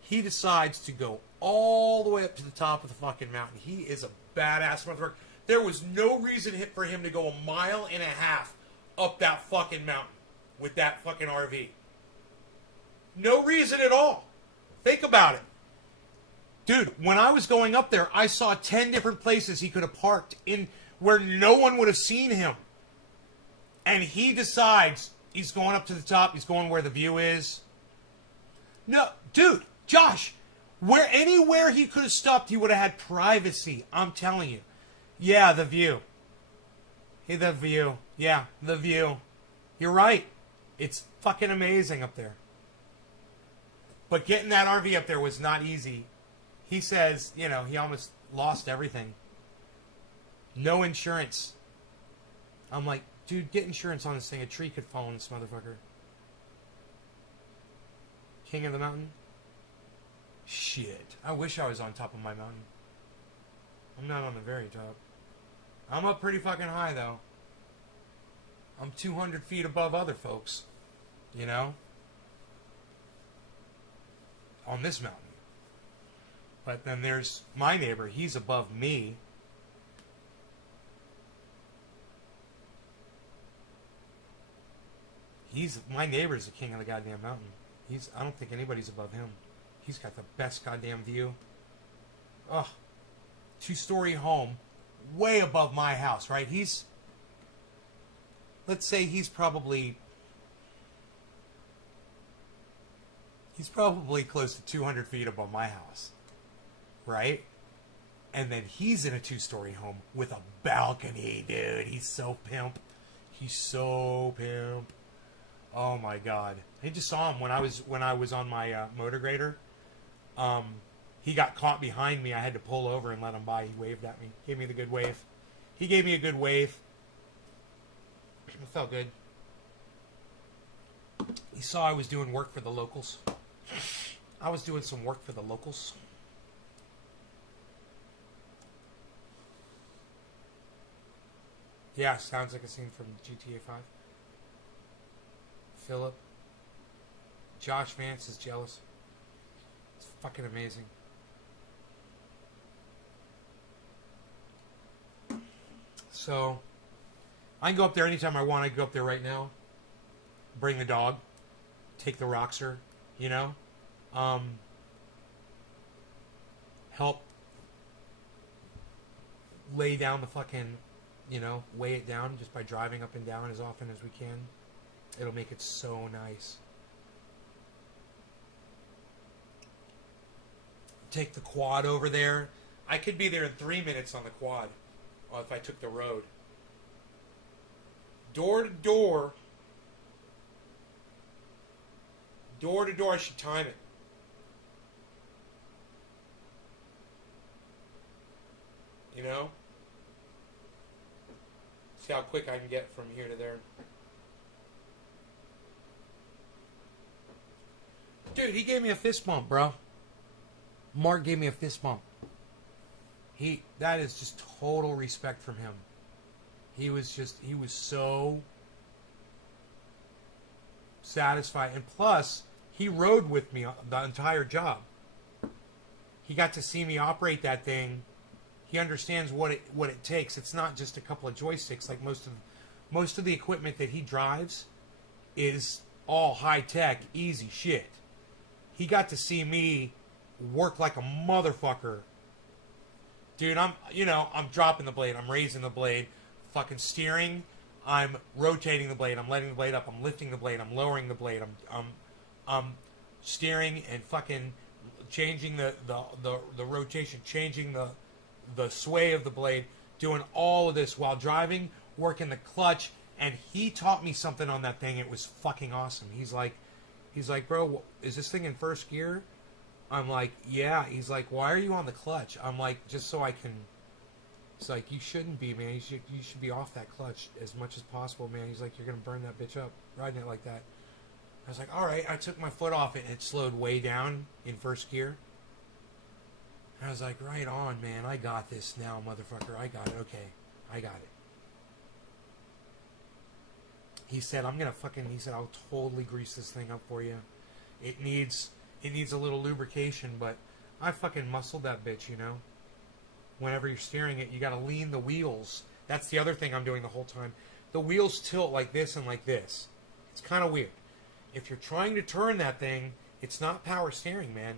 He decides to go all the way up to the top of the fucking mountain. He is a badass motherfucker. There was no reason for him to go 1.5 miles up that fucking mountain with that fucking RV. No reason at all. Think about it. Dude, when I was going up there, I saw 10 different places he could have parked in where no one would have seen him. And he decides he's going up to the top. He's going where the view is. No, dude, Josh, anywhere he could have stopped, he would have had privacy. I'm telling you. Yeah, the view. Hey, the view. Yeah, the view. You're right. It's fucking amazing up there. But getting that RV up there was not easy. He says, you know, he almost lost everything. No insurance. I'm like, dude, get insurance on this thing. A tree could fall on this motherfucker. King of the mountain? Shit. I wish I was on top of my mountain. I'm not on the very top. I'm up pretty fucking high, though. I'm 200 feet above other folks. You know? On this mountain. But then there's my neighbor. He's above me. My neighbor's the king of the goddamn mountain. I don't think anybody's above him. He's got the best goddamn view. Ugh. 2-story home. Way above my house, right? Let's say he's probably close to 200 feet above my house. Right? And then he's in a 2-story home with a balcony, dude. He's so pimp. Oh my god! I just saw him when I was on my motor grader. He got caught behind me. I had to pull over and let him by. He waved at me. Gave me the good wave. He gave me a good wave. It felt good. He saw I was doing work for the locals. I was doing some work for the locals. Yeah, sounds like a scene from GTA 5. Philip. Josh Vance is jealous. It's fucking amazing. So, I can go up there anytime I want. I can go up there right now. Bring the dog. Take the Roxer. You know? Help lay down the fucking, you know, weigh it down just by driving up and down as often as we can. It'll make it so nice. Take the quad over there. I could be there in 3 minutes on the quad if I took the road. Door to door. Door to door, I should time it. You know? See how quick I can get from here to there. Dude, he gave me a fist bump, bro. Mark gave me a fist bump. That is just total respect from him. He was so satisfied. And plus, he rode with me the entire job. He got to see me operate that thing. He understands what it takes. It's not just a couple of joysticks like most of the equipment that he drives is all high tech, easy shit. He got to see me work like a motherfucker. Dude, I'm dropping the blade, I'm raising the blade, fucking steering, I'm rotating the blade, I'm letting the blade up, I'm lifting the blade, I'm lowering the blade, I'm steering and fucking changing the rotation, changing the sway of the blade, doing all of this while driving, working the clutch, and he taught me something on that thing. It was fucking awesome. He's like, bro, is this thing in first gear? I'm like, yeah. He's like, why are you on the clutch? I'm like, just so I can. It's like, you shouldn't be, man. You should be off that clutch as much as possible, man. He's like, you're gonna burn that bitch up riding it like that. I was like, all right. I took my foot off it and it slowed way down in first gear. I was like, right on, man. I got this now, motherfucker. I got it. Okay, I got it. He said, he said, I'll totally grease this thing up for you. It needs a little lubrication, but I fucking muscled that bitch, you know. Whenever you're steering it, you gotta lean the wheels. That's the other thing I'm doing the whole time. The wheels tilt like this and like this. It's kind of weird. If you're trying to turn that thing, it's not power steering, man.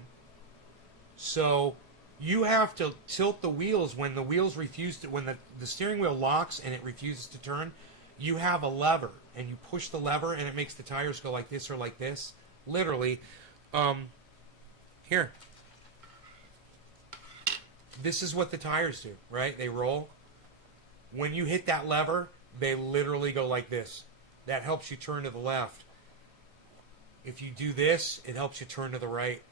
So you have to tilt the wheels when the wheels refuse to, when the steering wheel locks and it refuses to turn. You have a lever, and you push the lever, and it makes the tires go like this or like this. Literally. Here. This is what the tires do, right? They roll. When you hit that lever, they literally go like this. That helps you turn to the left. If you do this, it helps you turn to the right.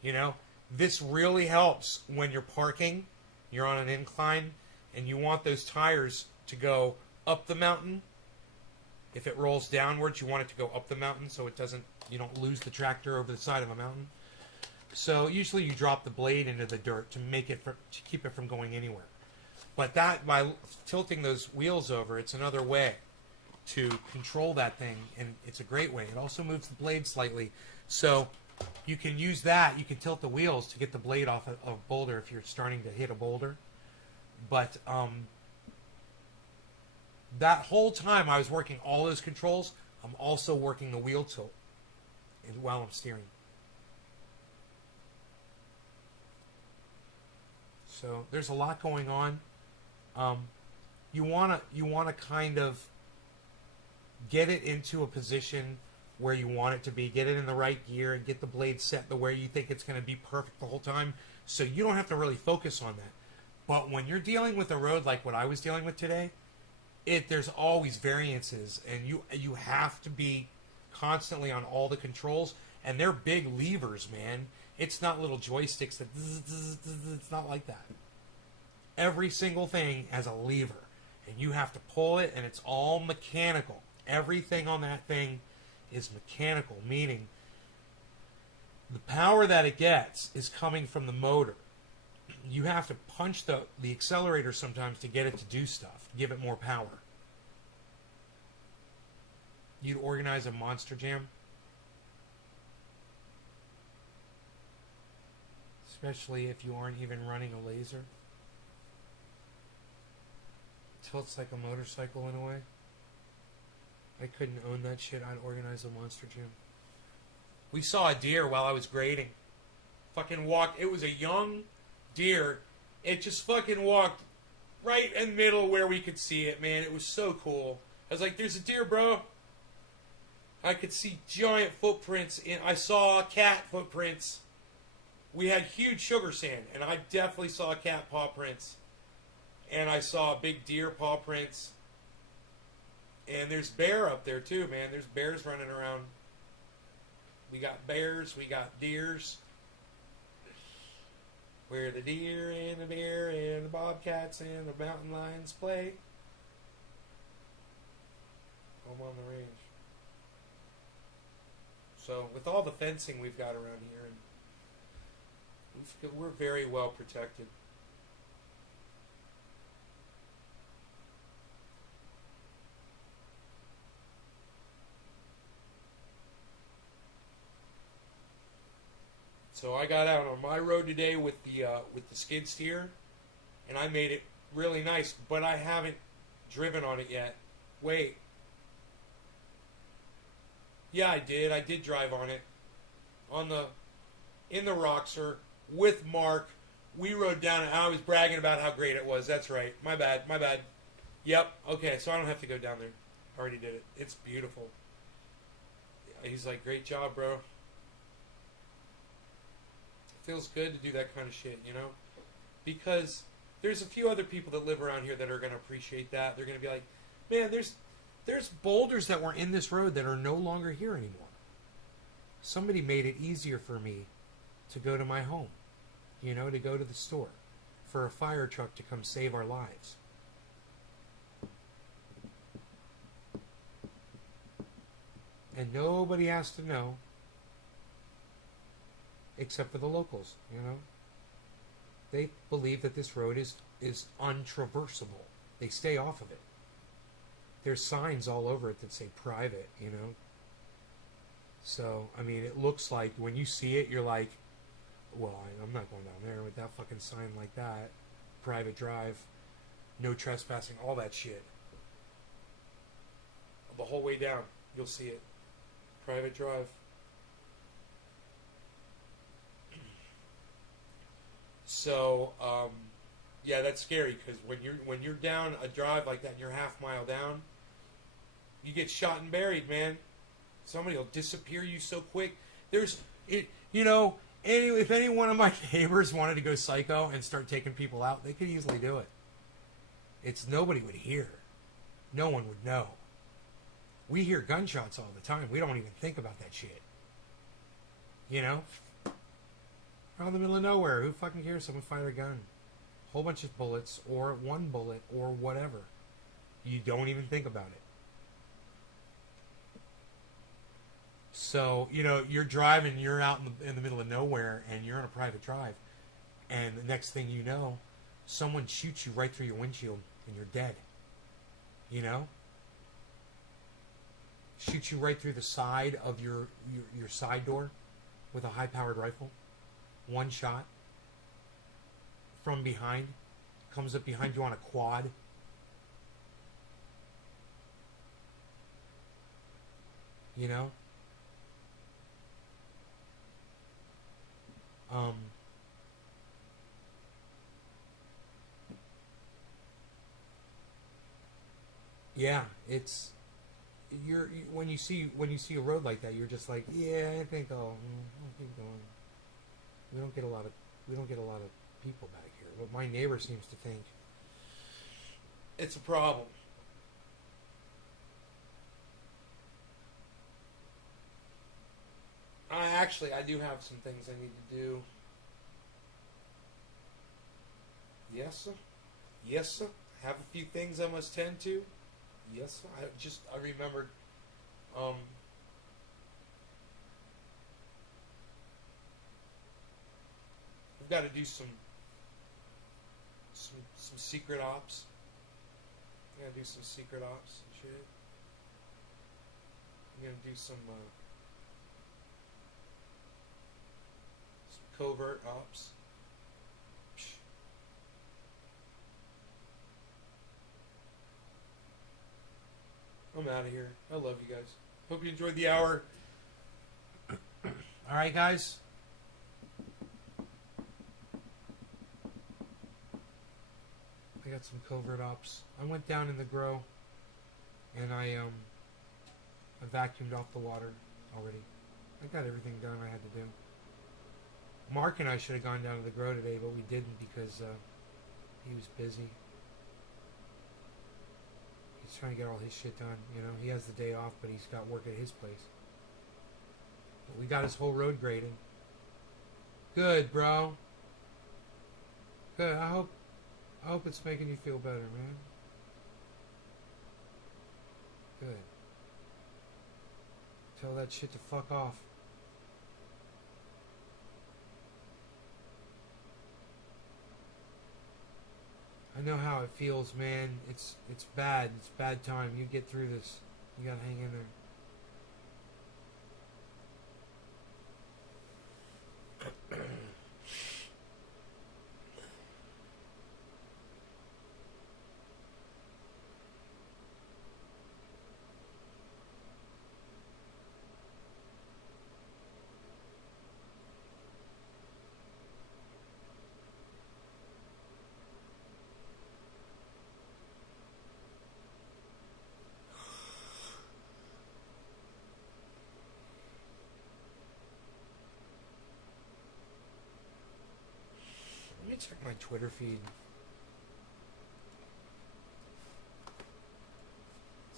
You know? This really helps when you're parking, you're on an incline, and you want those tires to go up the mountain. If it rolls downwards, you want it to go up the mountain so it doesn't, you don't lose the tractor over the side of a mountain. So usually you drop the blade into the dirt to to keep it from going anywhere. But that, by tilting those wheels over, it's another way to control that thing, and it's a great way. It also moves the blade slightly, so you can use that. You can tilt the wheels to get the blade off a boulder if you're starting to hit a boulder. But that whole time I was working all those controls, I'm also working the wheel tilt while I'm steering. So there's a lot going on. You wanna kind of get it into a position where you want it to be. Get it in the right gear and get the blade set the way you think it's going to be perfect the whole time. So you don't have to really focus on that. But when you're dealing with a road like what I was dealing with today, there's always variances, and you have to be constantly on all the controls, and they're big levers, man. It's not little joysticks that it's not like that. Every single thing has a lever, and you have to pull it, and it's all mechanical. Everything on that thing is mechanical, meaning the power that it gets is coming from the motor. You have to punch the accelerator sometimes to get it to do stuff, give it more power. You'd organize a monster jam, especially if you aren't even running a laser. Tilts like a motorcycle in a way. I couldn't own that shit. I'd organize a monster jam. We saw a deer while I was grading. Fucking walked. It was a young deer. It just fucking walked right in the middle where we could see it, man. It was so cool. I was like, there's a deer, bro. I could see giant footprints. I saw cat footprints. We had huge sugar sand, and I definitely saw cat paw prints. And I saw big deer paw prints. And there's bear up there too, man. There's bears running around. We got bears, we got deers. Where the deer and the bear and the bobcats and the mountain lions play. Home on the range. So with all the fencing we've got around here, and we're very well protected. So I got out on my road today with the skid steer, and I made it really nice, but I haven't driven on it yet. Wait. Yeah, I did. I did drive on it. In the Roxer with Mark. We rode down it. I was bragging about how great it was. That's right. My bad. Yep. Okay, so I don't have to go down there. I already did it. It's beautiful. He's like, great job, bro. Feels good to do that kind of shit, you know? Because there's a few other people that live around here that are going to appreciate that. They're going to be like, man, there's boulders that were in this road that are no longer here anymore. Somebody made it easier for me to go to my home, you know, to go to the store, for a fire truck to come save our lives. And nobody has to know except for the locals, you know. They believe that this road is untraversable. They stay off of it. There's signs all over it that say private, you know. So, I mean, it looks like when you see it, you're like, well, I'm not going down there with that fucking sign like that. Private drive, no trespassing, all that shit. The whole way down, you'll see it. Private drive. So, yeah, that's scary because when you're down a drive like that and you're half mile down, you get shot and buried, man. Somebody will disappear you so quick. You know, if any one of my neighbors wanted to go psycho and start taking people out, they could easily do it. Nobody would hear. No one would know. We hear gunshots all the time. We don't even think about that shit. You know? We're out in the middle of nowhere. Who fucking cares? Someone fired a gun. Whole bunch of bullets, or one bullet, or whatever. You don't even think about it. So, you know, you're driving, you're out in the middle of nowhere, and you're on a private drive, and the next thing you know, someone shoots you right through your windshield, and you're dead. You know? Shoots you right through the side of your side door with a high-powered rifle. One shot. From behind. Comes up behind you on a quad. You know? Yeah, it's when you see a road like that, you're just like, yeah, I think I'll keep going. We don't get a lot of people back here, but my neighbor seems to think it's a problem. I do have some things I need to do. Yes, sir. Yes, sir. I have a few things I must tend to. Yes, sir. I remembered. We've got to do some secret ops. We got to do some secret ops and shit. We're gonna do some covert ops. I'm out of here. I love you guys. Hope you enjoyed the hour. Alright, guys. I got some covert ops. I went down in the grow and I vacuumed off the water already. I got everything done I had to do. Mark and I should have gone down to the grow today, but we didn't because he was busy. He's trying to get all his shit done, you know. He has the day off, but he's got work at his place. But we got his whole road graded. Good, bro. Good. I hope it's making you feel better, man. Good. Tell that shit to fuck off. I know how it feels, man. It's bad. It's bad time. You get through this. You gotta hang in there. Let me check my Twitter feed.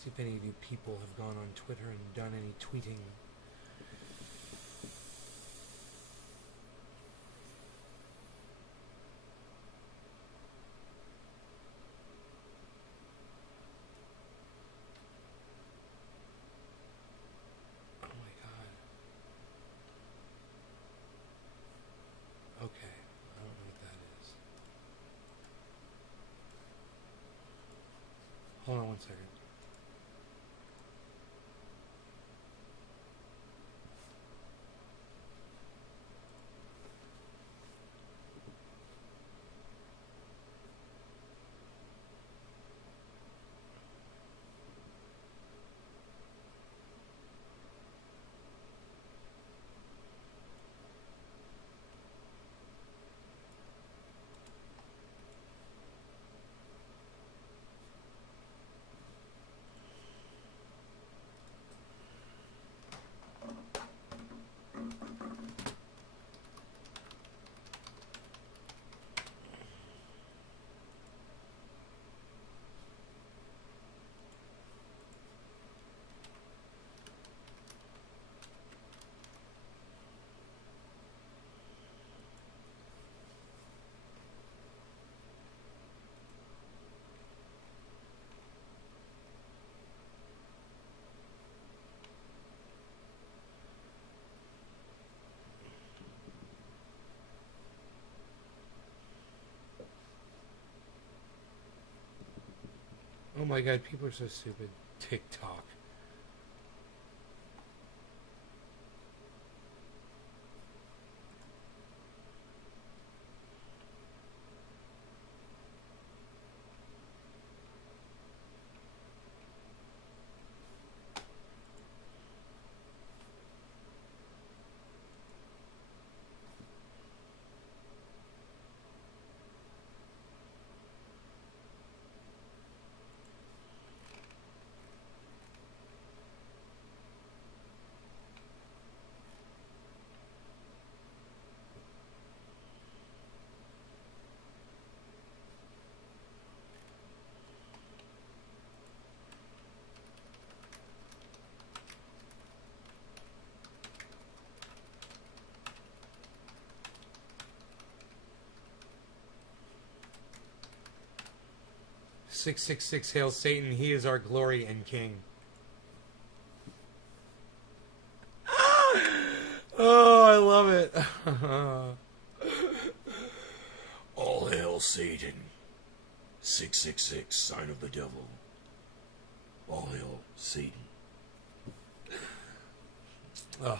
See if any of you people have gone on Twitter and done any tweeting. Oh my god. Okay, I don't know what that is. Hold on one second. Oh my god, people are so stupid. TikTok. Six 666 hail Satan, he is our glory and king. Oh, I love it. All hail Satan. 666, sign of the devil. All hail Satan. Ugh.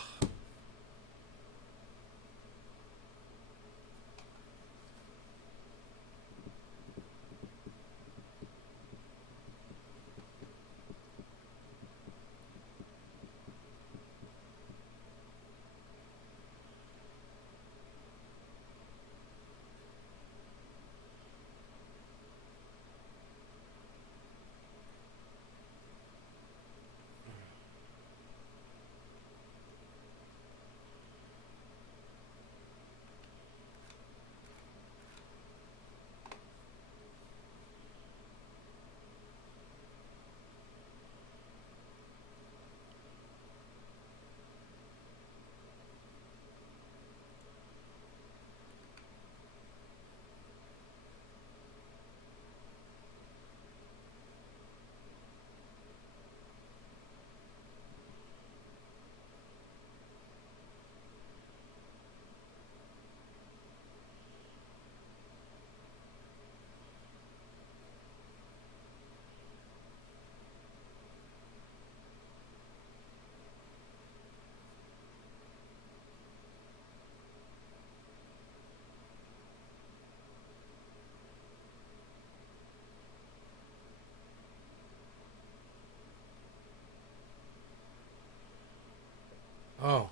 Oh.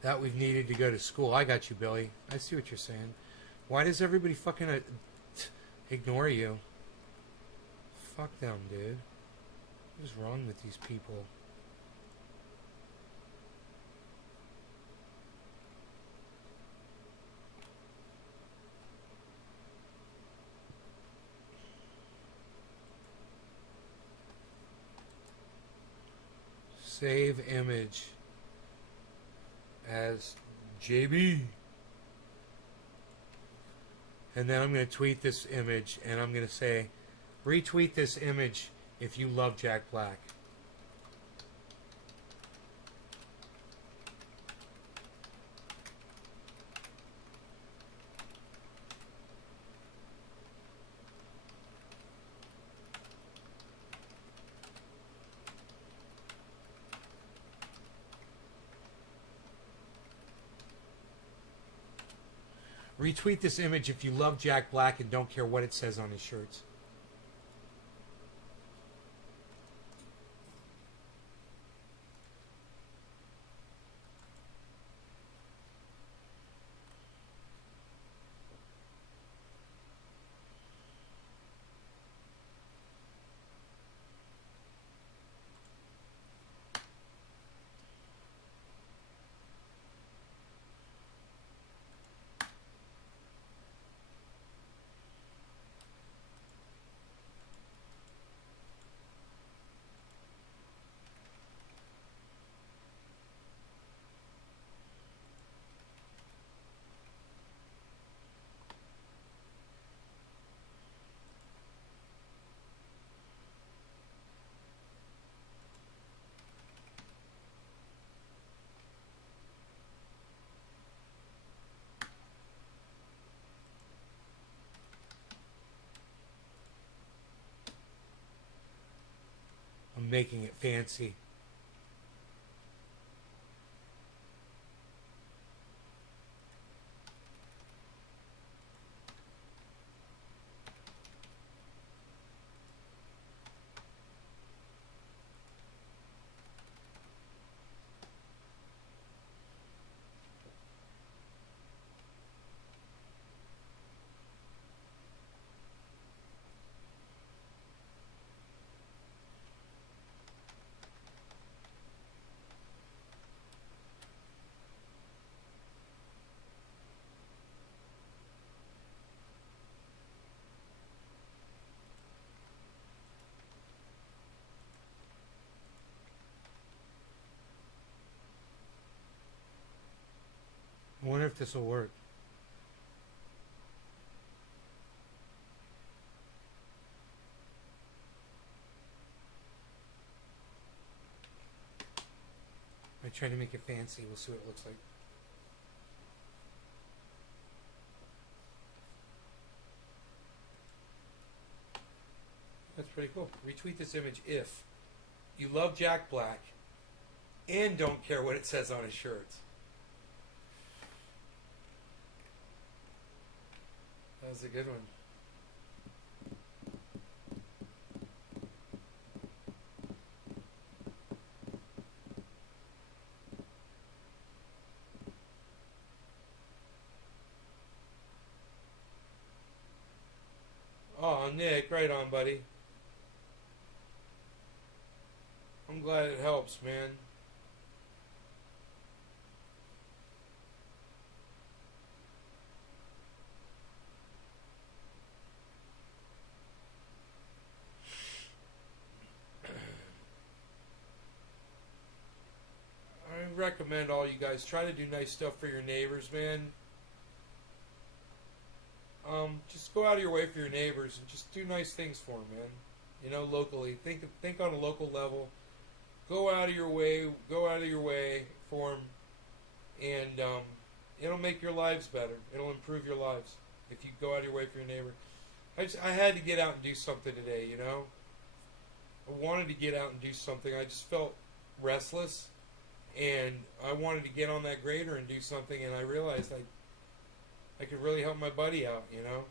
That we've needed to go to school. I got you, Billy. I see what you're saying. Why does everybody fucking ignore you? Fuck them, dude. What is wrong with these people? Save image as JB. And then I'm going to tweet this image, and I'm going to say, retweet this image if you love Jack Black. Retweet this image if you love Jack Black and don't care what it says on his shirts. I'm making it fancy. I wonder if this will work. I try to make it fancy. We'll see what it looks like. That's pretty cool. Retweet this image if you love Jack Black and don't care what it says on his shirts. That was a good one. Oh, Nick, right on, buddy. I'm glad it helps, man. I recommend all you guys try to do nice stuff for your neighbors, man. Just go out of your way for your neighbors and just do nice things for them, man. You know, locally. Think on a local level. Go out of your way for them, and it'll make your lives better. It'll improve your lives if you go out of your way for your neighbor. I had to get out and do something today, you know. I wanted to get out and do something. I just felt restless, and I wanted to get on that grader and do something, and I realized I could really help my buddy out, you know.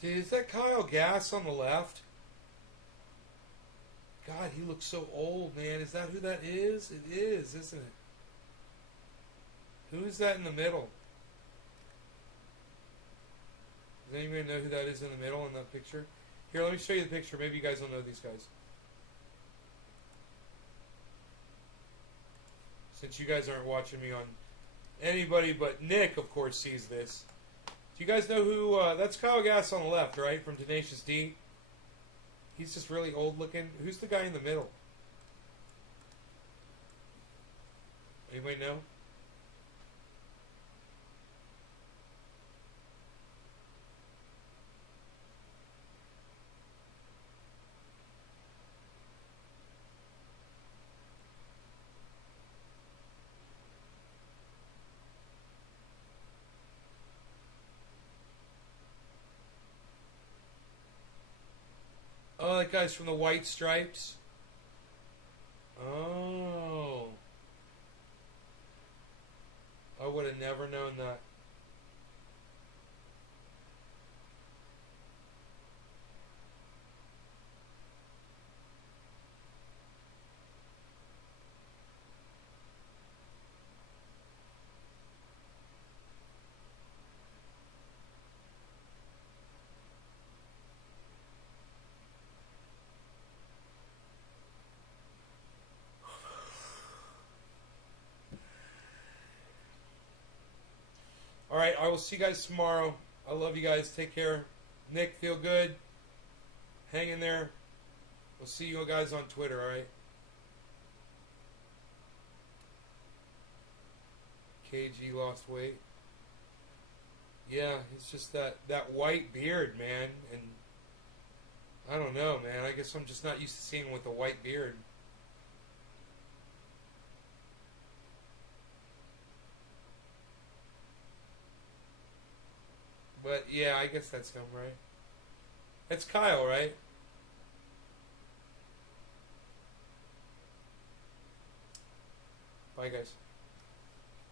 Dude, is that Kyle Gass on the left? God, he looks so old, man. Is that who that is? It is, isn't it? Who is that in the middle? Does anybody know who that is in the middle in that picture? Here, let me show you the picture. Maybe you guys don't know these guys. Since you guys aren't watching me on anybody but Nick, of course, sees this. Do you guys know who... that's Kyle Gass on the left, right? From Tenacious D. He's just really old looking. Who's the guy in the middle? Anybody know? Oh, that guy's from the White Stripes. Oh. I would have never known that. Alright, I will see you guys tomorrow. I love you guys. Take care. Nick, feel good. Hang in there. We'll see you guys on Twitter, alright? KG lost weight. Yeah, it's just that white beard, man. And I don't know, man. I guess I'm just not used to seeing him with a white beard. But yeah, I guess that's him, right? That's Kyle, right? Bye, guys.